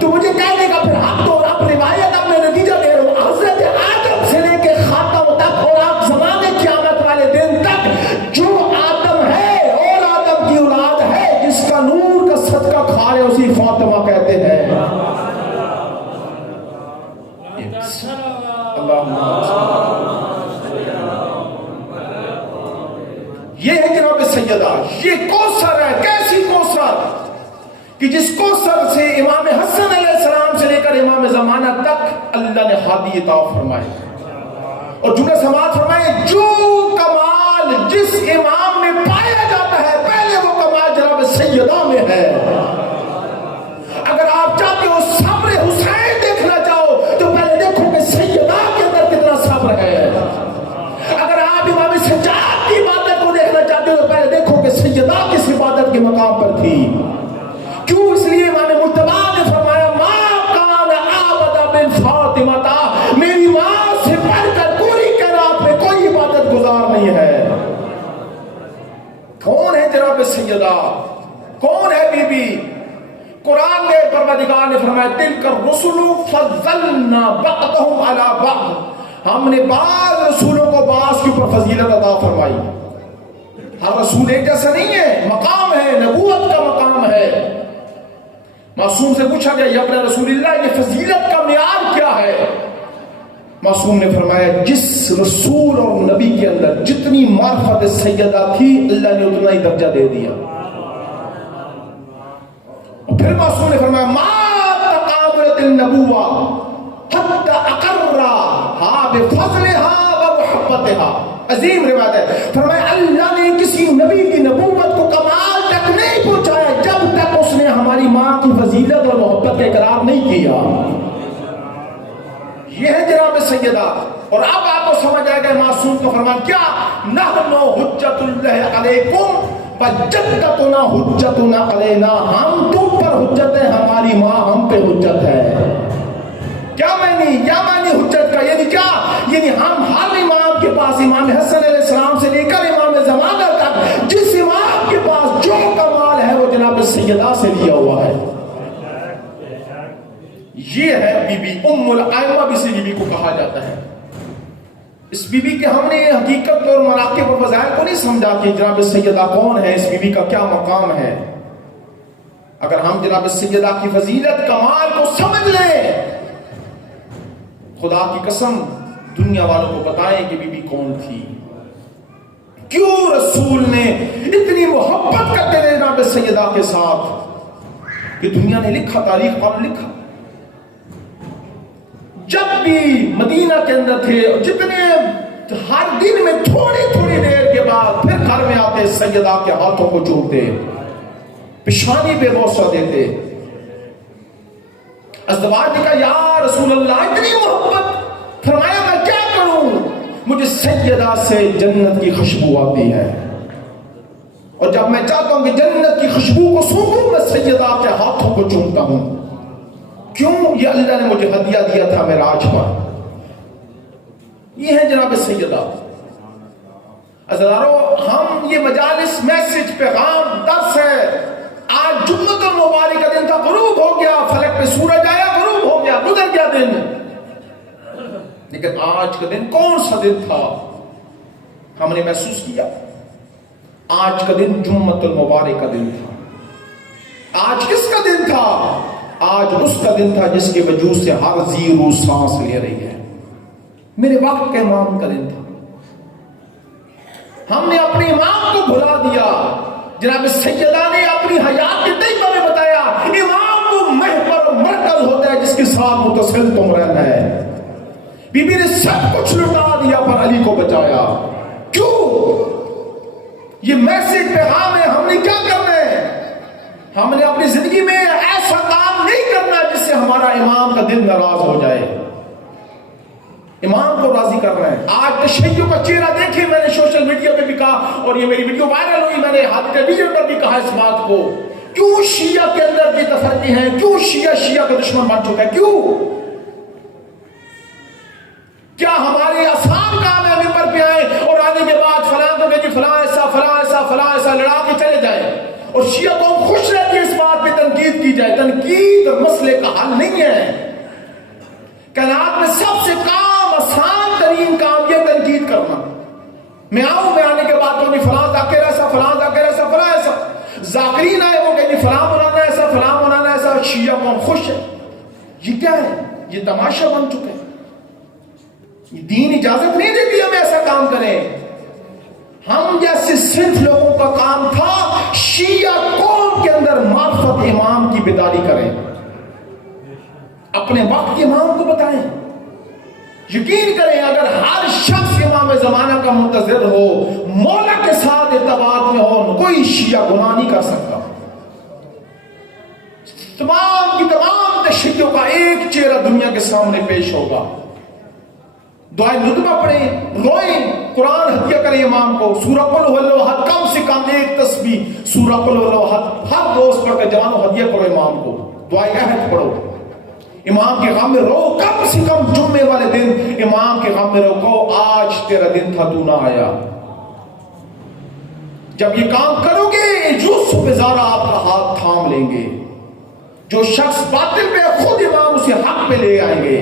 تو مجھے کہنے کا پھر حق تو, اب روایت اب میں نتیجہ دے رہا ہوں, حضرت آدم سے لے کے خاتم تک اور آپ زمانے قیامت والے دن تک جو آدم ہے اور آدم کی اولاد ہے جس کا نور کا صدقہ کھا رہے اسی فاطمہ کہتے ہیں. یہ ہے جناب سیدہ, یہ کوثر ہے. کیسی کوثر کہ جس کوثر سے امام حسن علیہ السلام سے لے کر امام زمانہ تک اللہ نے ہادی عطا فرمائے. اور جملہ سماعت فرمائے جو کمال جس امام میں پایا جاتا ہے پہلے وہ کمال جناب سیدہ میں ہے. اگر آپ چاہتے ہو صبر حسین دیکھنا چاہو تو پہلے دیکھو کہ سیدہ کے اندر کتنا صبر ہے. اگر آپ امام سجاد کی عبادت کو دیکھنا چاہتے ہو تو پہلے دیکھو کہ سیدہ کس عبادت کے مقام پر تھی. کیوں؟ اس لیے امام مرتضیٰ نے فرمایا ما کان عابد بن فاطمہ, میری ماں سے بڑھ کر پوری کائنات میں کوئی عبادت گزار نہیں ہے. کون ہے جناب سیدہ, کون ہے بی بی؟ قرآن میں پروردگار نے فرمایا تلک الرسل فضلنا بعضهم علی بعض, ہم نے بعض رسولوں کو بعض کے اوپر فضیلت عطا فرمائی. ہر رسول ایک جیسا نہیں ہے, مقام ہے, نبوت کا مقام ہے. معصوم سے پوچھا گیا یا اپنے رسول اللہ یہ فضیلت کا معیار کیا ہے؟ معصوم نے فرمایا جس رسول اور نبی کے اندر جتنی معرفت سیدہ تھی اللہ نے اتنا ہی درجہ دے دیا. اور پھر معصوم نے فرمایا ما تقابلت حجت النبوہ حتی اقرہا بفضلہا ومحبتہا۔ عظیم روایت ہے، فرمایا اللہ نے کسی نبی کی نبوت کو کمال تک نہیں پہنچایا جب تک اس نے ہماری ماں کی فضیلت اور محبت کا اقرار نہیں کیا۔ یہ ہے جناب سیدہ۔ اور اب آپ کو سمجھ آئے گا معصوم کا فرمان کیا، نحن حجت اللہ علیکم فجدتنا حجتنا علینا، ہم تم پر حجت ہے، ہماری ماں ہم پہ حجت ہے۔ کیا معنی حجت کا؟ یعنی کیا؟ یعنی ہم ہر امام کے پاس، امام حسن علیہ السلام سے لے کر امام زمانہ تک، جس امام کے پاس جو کمال ہے وہ جناب سیدہ سے لیا ہوا ہے۔ یہ ہے بی بی ام الائمہ، بھی سے بی بی کو کہا جاتا ہے۔ اس بی بی کے ہم نے حقیقت اور مناقب اور فضائل کو نہیں سمجھا کہ جناب سیدہ کون ہے، اس بی بی کا کیا مقام ہے۔ اگر ہم جناب سیدہ کی فضیلت کمال کو سمجھ لیں، خدا کی قسم دنیا والوں کو بتائیں کہ بی بی کون تھی، کیوں رسول نے اتنی محبت کرتے رہے جناب سیدہ کے ساتھ کہ دنیا نے لکھا، تاریخ پر لکھا، جب بھی مدینہ کے اندر تھے، جتنے ہر دن میں تھوڑی تھوڑی دیر کے بعد پھر گھر میں آتے، سیدہ کے ہاتھوں کو چومتے، پیشانی پہ بوسہ دیتے۔ ازدواج نے کہا یا رسول اللہ اتنی محبت، فرمایا میں کیا کروں، مجھے سیدہ سے جنت کی خوشبو آتی ہے، اور جب میں چاہتا ہوں کہ جنت کی خوشبو کو سونگھوں میں سیدہ کے ہاتھوں کو چومتا ہوں۔ کیوں؟ یہ اللہ نے مجھے ہدیہ دیا تھا معراج پر۔ یہ ہے جناب سیدہ۔ عزیزانو، ہم یہ مجالس، میسج، پیغام، درس ہے۔ آج جمعۃ المبارک کا دن تھا، غروب ہو گیا، فلک پہ سورج آیا، غروب ہو گیا، گزر گیا دن۔ لیکن آج کا دن کون سا دن تھا؟ ہم نے محسوس کیا آج کا دن جمعۃ المبارک کا دن تھا۔ آج کس کا دن تھا؟ آج اس کا دن تھا جس کے وجود سے ہر ذی روح سانس لے رہی ہے۔ میرے وقت کے امام کا دن تھا۔ ہم نے اپنے امام کو بھلا دیا۔ جناب سیدہ نے اپنی حیات کے طریقہ میں بتایا امام وہ محور مرکز ہوتا ہے جس کے ساتھ متصل تم رہنا ہے۔ بی بی نے سب کچھ لٹا دیا پر علی کو بچایا۔ کیوں؟ یہ میسج پیغام ہے، ہم نے کیا کرنا ہے؟ ہم نے اپنی زندگی میں ایسا کام نہیں کرنا جس سے ہمارا امام کا دل ناراض ہو جائے۔ امام کو راضی کرنا ہے۔ آج تشیع کا چہرہ دیکھیں، میں نے سوشل میڈیا پہ بھی کہا اور یہ میری ویڈیو وائرل ہوئی، میں نے ٹیلی ویژن پر بھی کہا اس بات کو، کیوں شیعہ کے اندر یہ تفرقے ہیں، کیوں شیعہ کا دشمن بن چکا ہے؟ کیوں؟ کیا ہمارے آسان کام ہے ممبر پہ آئے اور آنے کے بعد فلاں کو کہ فلاں ایسا فلاں ایسا فلاں ایسا لڑا کے چلے جائیں، اور شیعہ قوم خوش رہتی ہے اس بات پہ تنقید کی جائے؟ تنقید مسئلے کا حل نہیں ہے۔ کائنات میں سب سے آسان ترین کام یہ تنقید کرنا۔ میں آؤں، میں آنے کے بعد تو نہیں فلاں ذاکر ایسا فلاں ذاکر ایسا فلاں ایسا، ذاکرین آئے وہ کہ فلاں مولانا ایسا فلاں مولانا ایسا، شیعہ قوم خوش ہے۔ یہ کیا ہے؟ یہ تماشا بن چکا ہے۔ یہ دین اجازت نہیں دیتی ہم ایسا کام کریں۔ ہم جیسے صرف لوگوں کا کام تھا شیعہ قوم کے اندر معرفت امام کی بیداری کریں، اپنے وقت کے امام کو بتائیں۔ یقین کریں اگر ہر شخص امام زمانہ کا منتظر ہو، مولا کے ساتھ اتباع میں ہو، کوئی شیعہ گناہ نہیں کر سکتا۔ تمام کی تمام تشیعوں کا ایک چہرہ دنیا کے سامنے پیش ہوگا۔ دعائے ندبہ پڑھیں، روئیں، قرآن ہدیہ کریں امام کو، سورہ قل هو اللہ احد، کم سے کم ایک تسبیح سورہ قل هو اللہ احد ہر روز پڑھ کر جوانوں ہدیہ کرو امام کو، دعائے عہد پڑھو، امام کے غم میں رو، کم سے کم جمعے والے دن امام کے غم میں رو، کہو آج تیرا دن تھا تو نہ آیا۔ جب یہ کام کرو گے یوسف پہ زارا آپ کا ہاتھ تھام لیں گے۔ جو شخص باطل پہ خود امام اسے حق پہ لے آئیں گے۔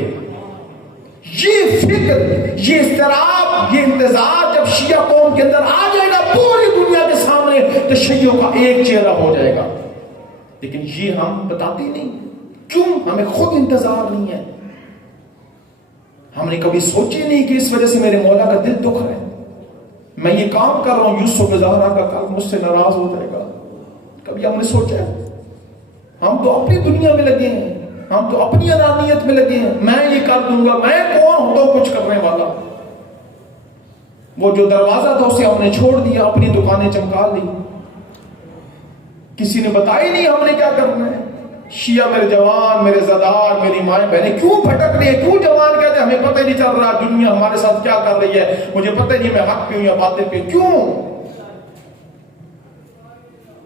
یہ فکر، یہ اضطراب، یہ انتظار جب شیعہ قوم کے اندر آ جائے گا، پوری دنیا کے سامنے تشیع کا ایک چہرہ ہو جائے گا۔ لیکن یہ ہم بتاتے نہیں، کیوں؟ ہمیں خود انتظار نہیں ہے۔ ہم نے کبھی سوچی نہیں کہ اس وجہ سے میرے مولا کا دل دکھ رہا ہے، میں یہ کام کر رہا ہوں، یوسف زہرا کا کل مجھ سے ناراض ہو جائے گا۔ کبھی ہم نے سوچا ہے؟ ہم تو اپنی دنیا میں لگے ہیں، ہم تو اپنی انانیت میں لگے ہیں، میں یہ کر دوں گا، میں کون ہوتا ہوں کچھ کرنے والا۔ وہ جو دروازہ تھا اسے ہم نے چھوڑ دیا، اپنی دکانیں چمکا لی، کسی نے بتایا نہیں ہم نے کیا کرنا ہے۔ شیعہ میرے جوان، میرے زدار، میری مائیں بہنیں کیوں بھٹک رہی ہے، کیوں جوان کہتے ہیں ہمیں پتہ نہیں چل رہا دنیا ہمارے ساتھ کیا کر رہی ہے، مجھے پتہ نہیں میں حق پہ ہوں یا باطل پہ، کیوں؟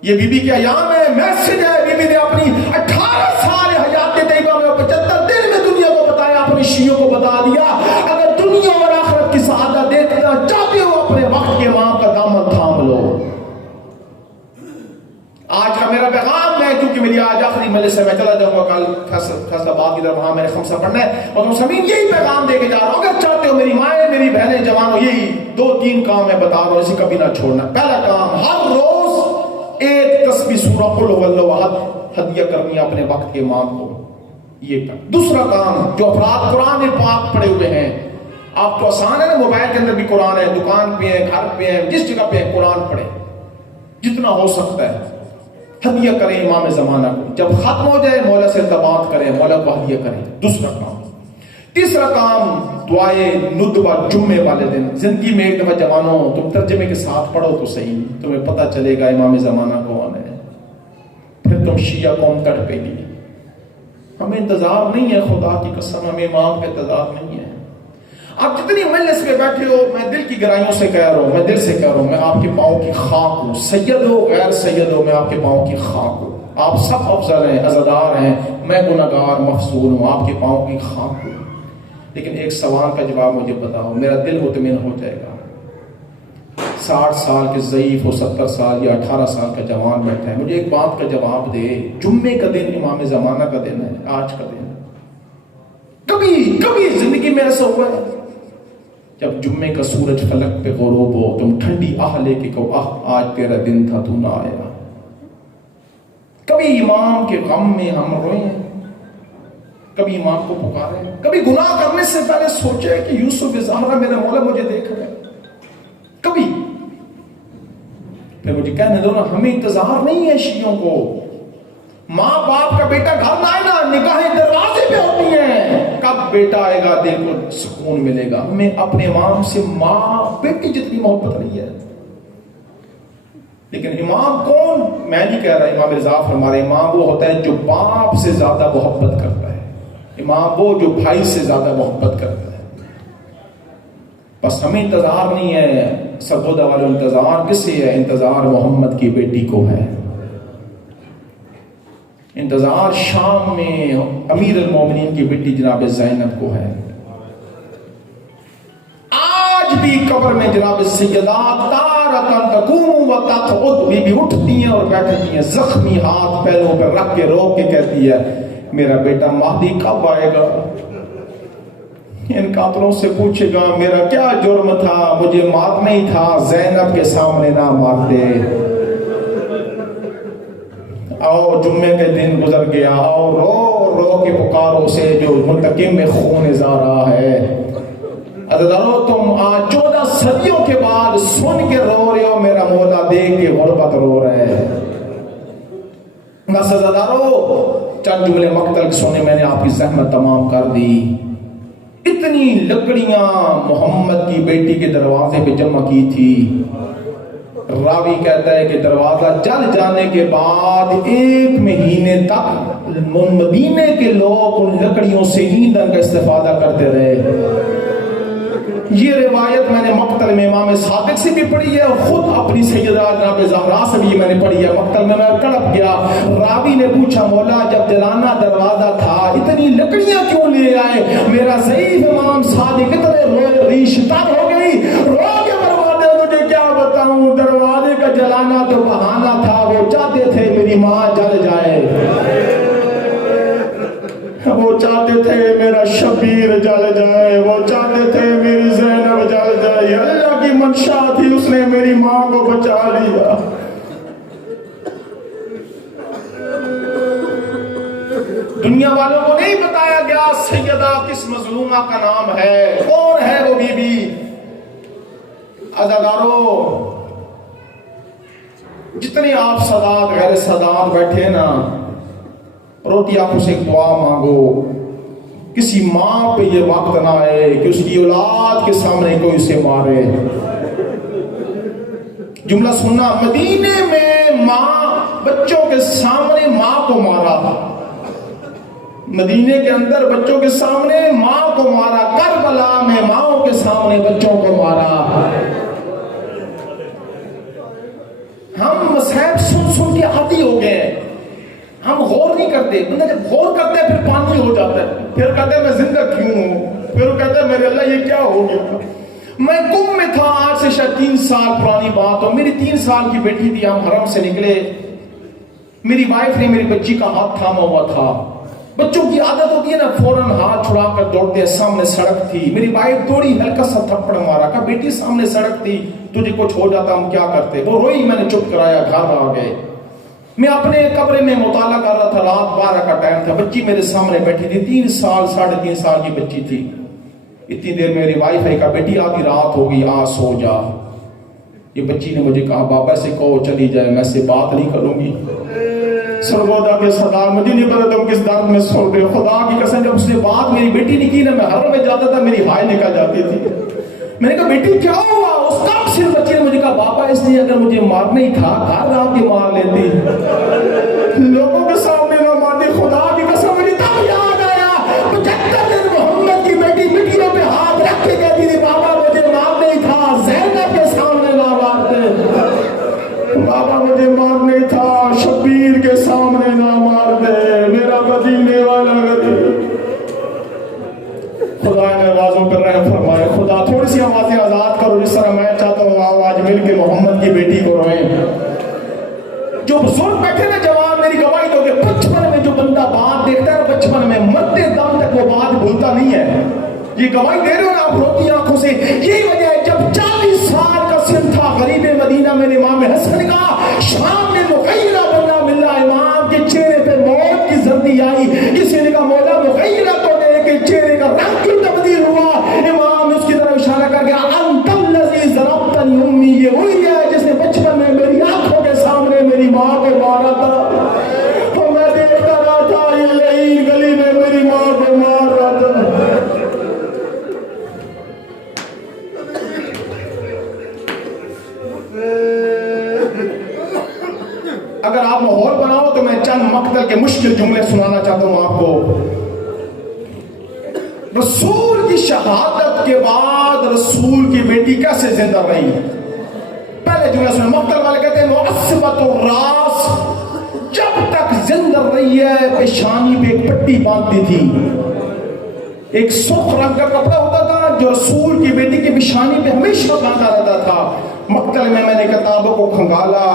یہ بی بی کے ایام ہے، میسج ہے، بی بی نے اپنی 18 سال حیات طیبہ میں 75 دن میں دنیا کو بتایا، اپنے شیعوں کو بتا دیا اگر دنیا اور آخرت کی سعادت دیکھنا چاہتے ہو اپنے وقت کے امام کا دامن تھام لو۔ آج کا میرا پیغام ہے، کیونکہ میری آج آخری مجلس سے میں چلا جاؤں گا، کل فیصل آباد کی طرف وہاں میں نے خمسہ پڑھنا ہے، اور تم سمین یہی پیغام دے کے جا رہا ہوں، اگر چاہتے ہو میری مائیں میری بہنیں جوانوں، یہی 2-3 کام میں بتا رہا ہوں، اسے کبھی نہ چھوڑنا۔ پہلا کام، ہر روز ایک تسبیح سورہ قل هو اللہ احد ہدیہ کرنی ہے اپنے وقت کے امام کو، یہ کام۔ دوسرا کام، جو افراد قرآن پاک پڑھے ہوئے ہیں، آپ تو آسان ہے نا، موبائل کے اندر بھی قرآن ہے، دکان پہ ہے، گھر پہ ہے، جس جگہ پہ ہے قرآن پڑھے، جتنا ہو سکتا ہے ہدیہ کریں امام زمانہ کو، جب ختم ہو جائے مولا سے التبات کریں، مولا کو ہدیہ کریں، دوسرا کام۔ تیسرا کام، دعائے ندبہ جمعے والے دن، زندگی میں ایک دفعہ جوانوں تم ترجمے کے ساتھ پڑھو تو صحیح، تمہیں پتہ چلے گا امام زمانہ کون ہے، پھر تم شیعہ قوم تڑپے گی۔ ہمیں انتظار نہیں ہے، خدا کی قسم ہمیں امام کا انتظار نہیں ہے۔ آپ جتنی مجلس میں بیٹھے ہو، میں دل کی گہرائیوں سے کہہ رہا ہوں، میں دل سے کہہ رہا ہوں، میں آپ کے پاؤں کی خاک ہوں، سید ہو غیر سید ہو، میں آپ کے پاؤں کی خاک ہوں۔ آپ سب افضل ہیں، عزادار ہیں، میں گناہگار مفضول ہوں، آپ کے پاؤں کی خاک ہوں۔ لیکن ایک سوال کا جواب مجھے بتاؤ، میرا دل مطمئن ہو جائے گا۔ 60 سال کے ضعیف ہو، 70 سال یا 18 سال کا جوان بیٹھا ہے، مجھے ایک بات کا جواب دے، جمعے کا دن امام زمانہ کا دن ہے، آج کا دن، کبھی زندگی میں ایسا ہوا ہے جب جمعے کا سورج فلک پہ غروب ہو تم ٹھنڈی آہ لے کے کہو آج تیرا دن تھا تو نہ آیا؟ کبھی امام کے غم میں ہم روئے ہیں، کبھی امام کو پکارے، کبھی گناہ کرنے سے پہلے سوچے کہ یوسف زہرا میرا مولا مجھے دیکھ رہا ہے، کبھی؟ پھر مجھے کہنے دو نا، ہمیں انتظار نہیں ہے شیعوں کو، ماں باپ کا بیٹا گھر نہ آئے نا، نکاحیں دروازے پہ ہوتی ہیں، کب بیٹا آئے گا دل کو سکون ملے گا۔ ہمیں اپنے امام سے ماں بیٹی جتنی محبت نہیں ہے۔ لیکن امام کون؟ میں نہیں کہہ رہا، امام رضا فرمارے امام وہ ہوتا ہے جو باپ سے زیادہ محبت کرتا ہے، امام وہ جو بھائی سے زیادہ محبت کرتا ہے۔ بس ہمیں انتظار نہیں ہے، سرگودا والے انتظار کس سے ہے؟ انتظار محمد کی بیٹی کو ہے، انتظار شام میں امیر المومنین کی بیٹی جناب زینب کو ہے۔ آج بھی قبر میں جناب سیدات تارکن تقوم و تقعد بھی اٹھتی ہیں اور بیٹھتی ہیں، زخمی ہاتھ پیروں پر رکھ کے رو کے کہتی ہے میرا بیٹا مہدی کب آئے گا؟ ان قاتلوں سے پوچھے گا میرا کیا جرم تھا، مجھے مارنا ہی تھا، زینب کے سامنے نہ مارتے۔ آؤ جمعے کے دن گزر گیا، آؤ رو رو کے پکارو سے جو منتقم میں خون ازار رہا ہے۔ عزیزانو تم آج 14 صدیوں کے بعد سن کے رو رہے ہو، میرا مولا دیکھ کے غربت رو رہا ہے۔ بس عزیزانو چند جملے مقتل سونے میں نے آپ کی زحمت تمام کر دی۔ اتنی لکڑیاں محمد کی بیٹی کے دروازے پہ جمع کی تھی، راوی کہتا ہے کہ دروازہ جل جانے کے بعد 1 مہینے تک مدینے کے لوگ ان لکڑیوں سے ایندھن کا استفادہ کرتے رہے۔ یہ روایت میں نے مقتل میں امام صادق سے بھی پڑھی ہے اور خود اپنی سیدہ جناب زہرا سے بھی میں نے پڑھی ہے۔ مقتل میں کڑپ گیا، راوی نے پوچھا مولا جب جلانا دروازہ تھا اتنی لکڑیاں کیوں لے آئے؟ میرا ضعیف امام صادق اتنے ریش تر ہو گئی، رو کے بربادے مجھے کیا بتاؤں، دروازے کا جلانا تو بہانہ تھا، وہ چاہتے تھے میری ماں جل جائے، وہ چاہتے تھے میرا شبیر جل جائے، وہ چاہتے تھے میری زینب جل جائے، اللہ کی منشا تھی، اس نے میری ماں کو بچا لیا۔ دنیا والوں کو نہیں بتایا گیا سیدہ کس مظلومہ کا نام ہے، کون ہے وہ بی بی۔ عزادارو جتنے آپ سادات غیر سادات بیٹھے نا، روتی آنکھوں سے ایک دعا مانگو. کسی ماں پہ یہ وقت نہ آئے کہ اس کی اولاد کے سامنے کوئی اسے مارے. جملہ سننا، مدینے میں ماں بچوں کے سامنے ماں کو مارا. مدینے کے اندر بچوں کے سامنے ماں کو مارا. کربلا میں ماؤں کے سامنے بچوں کو مارا. ہم مصائب سن سن کے عادی ہو گئے ہیں. ہم غور نہیں کرتے. بندہ جب غور کرتا ہے پھر پانی ہو جاتا ہے. پھر کہتا ہے میں زندہ کیوں ہوں. پھر وہ کہتا ہے میرے اللہ یہ کیا ہو گیا. میں کم میں تھا، آج سے شاید 3 سال پرانی بات ہو. میری 3 سال کی بیٹی تھی. ہم حرم سے نکلے. میری وائف نے میری بچی کا ہاتھ تھاما ہوا تھا. بچوں کی عادت ہوتی ہے نا فوراً ہاتھ چھڑا کر دوڑتے ہیں. سامنے سڑک تھی. میری وائف دوڑی، ہلکا سا تھپڑ مارا. کہا بیٹی سامنے سڑک تھی، تجھے کچھ ہو جاتا ہم کیا کرتے. وہ روئی، میں نے چپ کرایا، گھر آ گئے. میں اپنے کمرے میں مطالعہ کر رہا تھا. رات 12 کا ٹائم تھا. بچی میرے سامنے بیٹھی تھی. 3 سال 3.5 سال کی بچی تھی. اتنی دیر میری وائف نے کہا بیٹی آدھی رات ہوگی، آ سو جا. یہ بچی نے مجھے کہا بابا سے کہو چلی جائے، میں سے بات نہیں کروں گی. سرگودا کے سردار، مجھے نہیں پتا تم کس درد میں سن رہے ہو. خدا کی قسم جب اس نے بات میری بیٹی نے کی نا، میں حرم میں جاتا تھا میری ہائے نکل جاتی تھی. میں نے کہا بیٹی کیا ہوا. اس کم سے بچی نے مجھے کہا بابا اس لیے اگر مجھے مارنا ہی تھا گھر آ کے مار لیتی، لوگوں کے سامنے نہ مارتی. خدا کی قسم مجھے تب یاد آیا 75 دن محمد کی بیٹی مٹیوں پہ ہاتھ رکھ کے کہتی تھی بابا مجھے مارنا ہی تھا زینب کے سامنے نہ مارتے. بابا مجھے مارنا ہی تھا شبیر کے سامنے نہ مار دے، میرا مدینے والا غریب. خدا نے آوازوں پر رحم فرمائے. خدا تھوڑی سی آوازیں آزاد کرو جس طرح میں چاہتا ہوں آپ آج مل کے محمد کی بیٹی کو روئیں. جو بزرگ بیٹھے نا جوان میری گواہی دو گے. بچپن میں جو بندہ بات دیکھتا ہے بچپن میں مرتے دم تک وہ بات بھولتا نہیں ہے. یہ گواہی دے رہے ہو نا آپ روتی آنکھوں سے. یہی وجہ ہے جب 40 سال کا سن تھا غریب مدینہ میں امام حسن کا شام میں مغیرہ بننا ملا. امام کے چہرے پہ موت کی زردی آئی. کسی نے کہا مولا مغیرہ تو دے کہ چہرے کا رنگ کیوں تبدیل ہوا. امام اس کی طرف اشارہ کر گیا انت الذی ضربتنی امی. یہ وہی ہے جس نے بچپن میں میری آنکھوں کے سامنے میری ماں کو مارا تھا. تو میں دیکھتا رہا تھا یہ لعین گلی میں میری ماں کو مار رہا تھا. اگر آپ ماحول بناؤ تو میں چند مقتل کے مشکل جملے سنانا چاہتا ہوں آپ کو. رسول کی شہادت کے بعد رسول کی بیٹی کیسے زندہ رہی. پہلے جملہ سنا. مقتل والے کہتے ہیں معصبۃ الراس، جب تک زندہ رہی ہے پیشانی پہ ایک پٹی باندھتی تھی. ایک سرخ رنگ کا کپڑا ہوتا تھا جو رسول کی بیٹی کی پیشانی پہ ہمیشہ باندھا رہتا تھا. مقتل میں نے کتابوں کو کھنگالا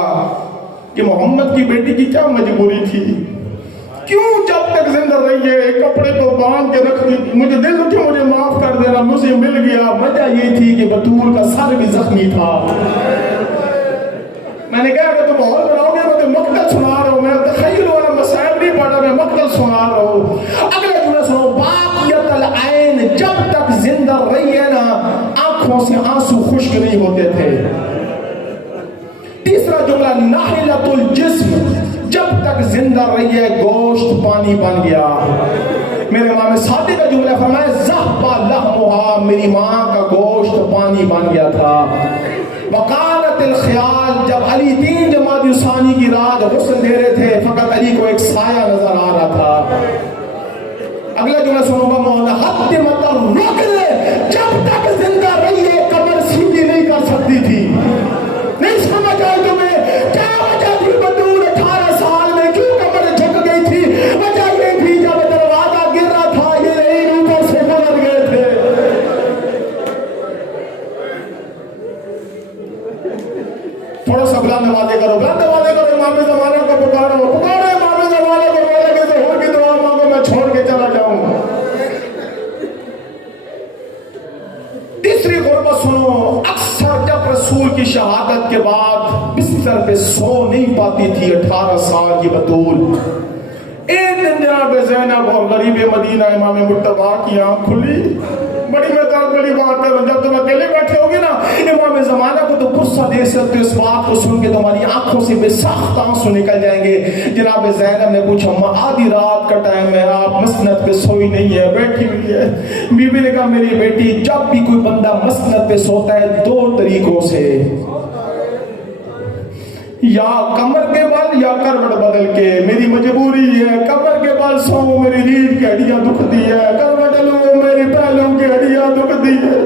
کہ محمد کی بیٹی کی کیا مجبوری تھی، کیوں جب تک زندہ رہی ہے کپڑے کو باندھ کے رکھ دی. مجھے دل اٹھے مجھے معاف کر دینا، مجھے مل گیا. وجہ یہ تھی کہ بطول کا سر بھی زخمی تھا. میں نے کہا اگر تم ماحول بناؤ گے میں تو مقتل سنا رہا ہوں. میں تخیل والا مسائل نہیں پڑھ رہا، میں مقتل سنا رہا ہوں. اگلا جملہ سنو. باقیت العین، جب تک زندہ رہی ہے نا آنکھوں سے آنسو خشک نہیں ہوتے تھے. تیسرا جملہ ناحلۃ الجسم، جب تک زندہ رہی ہے گوشت پانی بن گیا. میرے امام صادق کا جملہ فرمایا ذہب لحمھا، میری ماں کا گوشت پانی بن گیا تھا. وقالت الخیال، جب علی 3 جمادی ثانی کی رات غسل دے رہے تھے فقط علی کو ایک سایہ نظر آ رہا تھا. اگلا جملہ سنو گا مولا حتمت الرکن، جب تک زندہ رہی ہے کمر سیدھی نہیں کر سکتی تھی. نہیں سمجھ آئی تمہیں کیا وجہ تھی بطول 18 سال میں کیوں کمر جھک گئی تھی. وجہ یہ تھی جب دروازہ گر رہا تھا یہ نہیں اوپر سے گزر گئے تھے. تھوڑا سا بلند آوازیں کرو، بلند آوازیں کرو. امام زمانہ کو پکارو، پکارو امام زمانہ کو. بولے کہ ظہور کی دعا مانگو میں چھوڑ کے چلا جاؤں. تیسری غربت سنو. اکثر جب رسول کی شہادت کے بعد بستر پہ سو نہیں پاتی تھی 18 سال کی بطول. ایک دن جناب زینب اور غریب مدینہ امام مرتضیٰ کی آنکھ کھلی. بڑی بڑی بات کروں، جب تم اکیلے بیٹھے ہوگے نا امام زمانہ کو تو غصہ دے سکتے ہو، اس بات کو سن کے تمہاری آنکھوں سے بے ساخت آنسو نکل جائیں گے۔ جناب زینب نے پوچھا اماں آدھی رات کا ٹائم ہے، آپ مسند پہ سوئی نہیں ہے، بیٹھی ہوئی ہے۔ بیوی نے کہا میری بیٹی جب بھی کوئی بندہ مسند پہ سوتا ہے دو طریقوں سے، یا کمر کے بل یا کروٹ بدل کے، میری مجبوری ہے، کمر کے بل سو میری ریڑھ کی ہڈیاں دکھتی ہے، کروٹ لو میری پہلوں کی ہڈیاں دکھتی ہے۔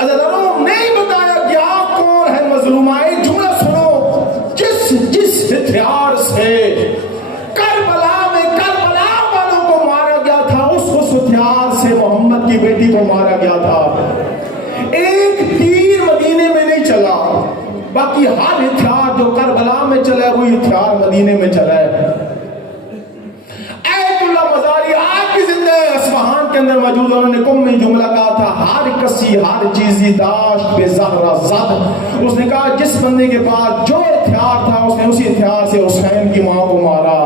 عزیزانو نہیں بتایا گیا کون ہے مظلوم، آئے جملہ سنو، جس ہتھیار سے کربلا میں کربلا والوں کو مارا گیا تھا اس ہتھیار سے محمد کی بیٹی کو مارا گیا تھا۔ ایک تیر مدینے میں نہیں چلا، باقی ہر ہتھیار جو کربلا میں چلا ہے وہی ہتھیار مدینے میں چلا ہے۔ ایت اللہ مزاری آج بھی زندہ ہے، اصفہان کے اندر موجود، انہوں نے کم میں جملہ کہا تھا ہر کسی ہر چیزی داشت بے زہرہ زد۔ اس نے کہا جس بندے کے پاس جو ہتھیار تھا اس نے اسی ہتھیار سے حسین کی ماں کو مارا۔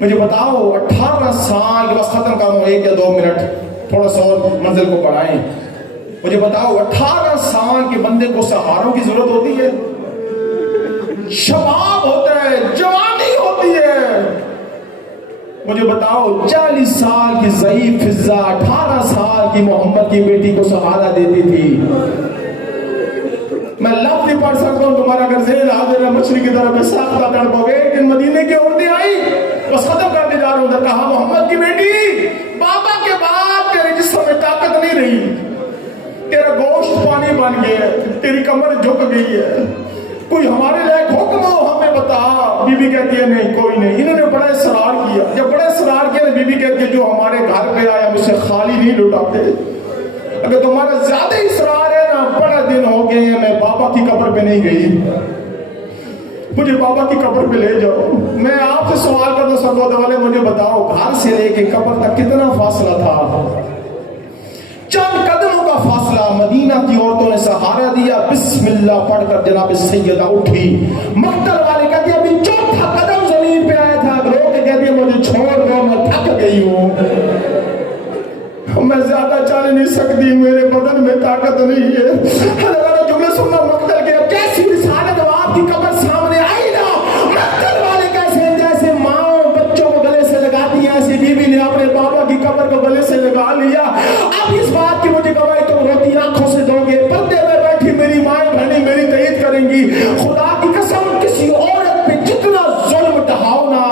مجھے بتاؤ 18 سال بس ختم کروں 1 یا 2 منٹ، تھوڑا سا اور منزل کو پڑھائیں۔ مجھے بتاؤ 18 سال کے بندے کو سہاروں کی ضرورت ہوتی ہے؟ شباب ہوتا ہے، جوانی ہوتی ہے۔ مجھے بتاؤ 40 سال کی ضعیف فضا 18 سال کی محمد کی بیٹی کو سہارا دیتی تھی۔ میں لفظ نہیں پڑھ سکتا ہوں، تمہارا اگر ذہن حاضر ہے مچھلی کی طرح میں ساختہ تڑپو گے۔ کہ مدینے کی عورتیں آئی، بس ختم کرتے جا رہا ہوں، کہا محمد کی بیٹی بابا کے بعد تیرے جسم میں طاقت نہیں رہی، تیرا گوشت پانی بن گیا ہے، تیری کمر جھک گئی ہے، کوئی ہمارے لائق حکم ہو ہمیں بتا۔ بی بی کہتی ہے نہیں کوئی نہیں۔ انہوں نے بڑا اصرار کیا، جب بڑا اصرار کیا بی بی کہتی ہے جو ہمارے گھر پہ آیا مجھ سے خالی نہیں لٹاتے، اگر تمہارا زیادہ اصرار ہے نا بڑا دن ہو گئے ہیں میں بابا کی قبر پہ نہیں گئی، مجھے بابا کی قبر پہ لے جاؤ۔ میں آپ سے سوال کرتا سرگود والے، مجھے بتاؤ گھر سے لے کے قبر تک کتنا فاصلہ تھا؟ چند قدموں کا فاصلہ۔ مدینہ کی عورتوں نے سہارا دیا، بسم اللہ پڑھ کر جناب سیدہ اٹھی۔ مقتل والے کہتے ہیں ابھی 4تھا قدم زمین پہ آیا تھا، رو کے کہتے ہیں مجھے چھوڑ دو میں تھک گئی ہوں، میں زیادہ چل نہیں سکتی، میرے بدن میں طاقت نہیں ہے۔ حضرت جملے سننا مقتل کے کیسی مثال ہے جب آپ کی قبر سامنے آئی نا، مقتل والے کیسے ہیں جیسے ماں بچوں کو گلے سے لگاتی ہے، ایسی بیوی نے اپنے بابا کی قبر کو گلے سے لگا لیا۔ اب اس بات کی مجھے گواہی تم روتی آنکھوں سے دو گے، پردے میں بیٹھی میری مائیں بہنیں میری تائید کریں گی۔ خدا کی قسم کسی عورت پہ جتنا ظلم ڈھاؤ نا،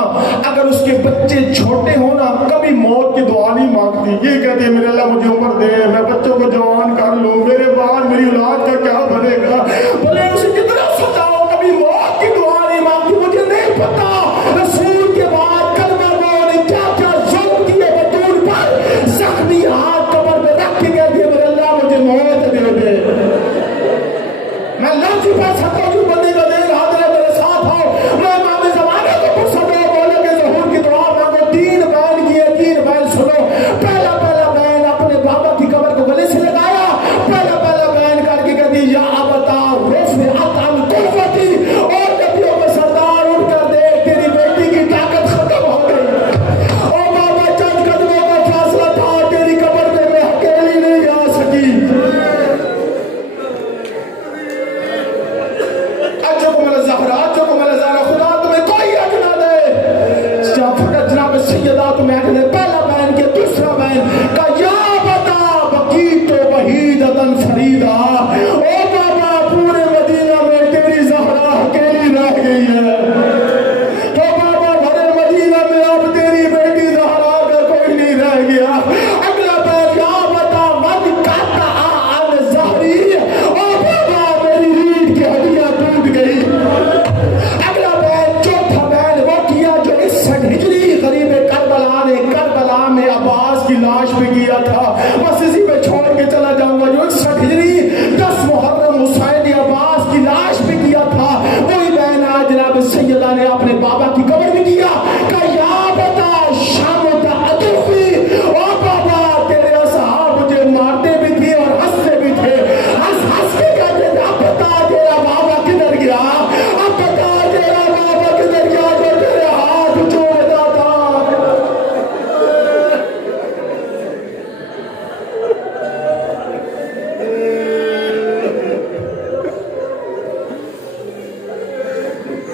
اگر اس کے بچے چھوٹے ہوں نا کبھی موت کی دعا نہیں مانگتی، یہ کہتی ہے میرے اللہ مجھے عمر دے، میں بچوں کو جوان کر لوں، میرے بعد میری اولاد کا کیا بنے گا، بھلے اسے کتنا ستاؤ کبھی موت کی دعا نہیں مانگتی۔ مجھے نہیں پتا رسول کے بعد کلمہ گو نے کیا کیا ظلم کیے بطول پر، زخمی ہاتھ قبر میں رکھ کے کہتی ہے میرے اللہ مجھے موت دے دے۔ میں لفظ پڑھ سکتا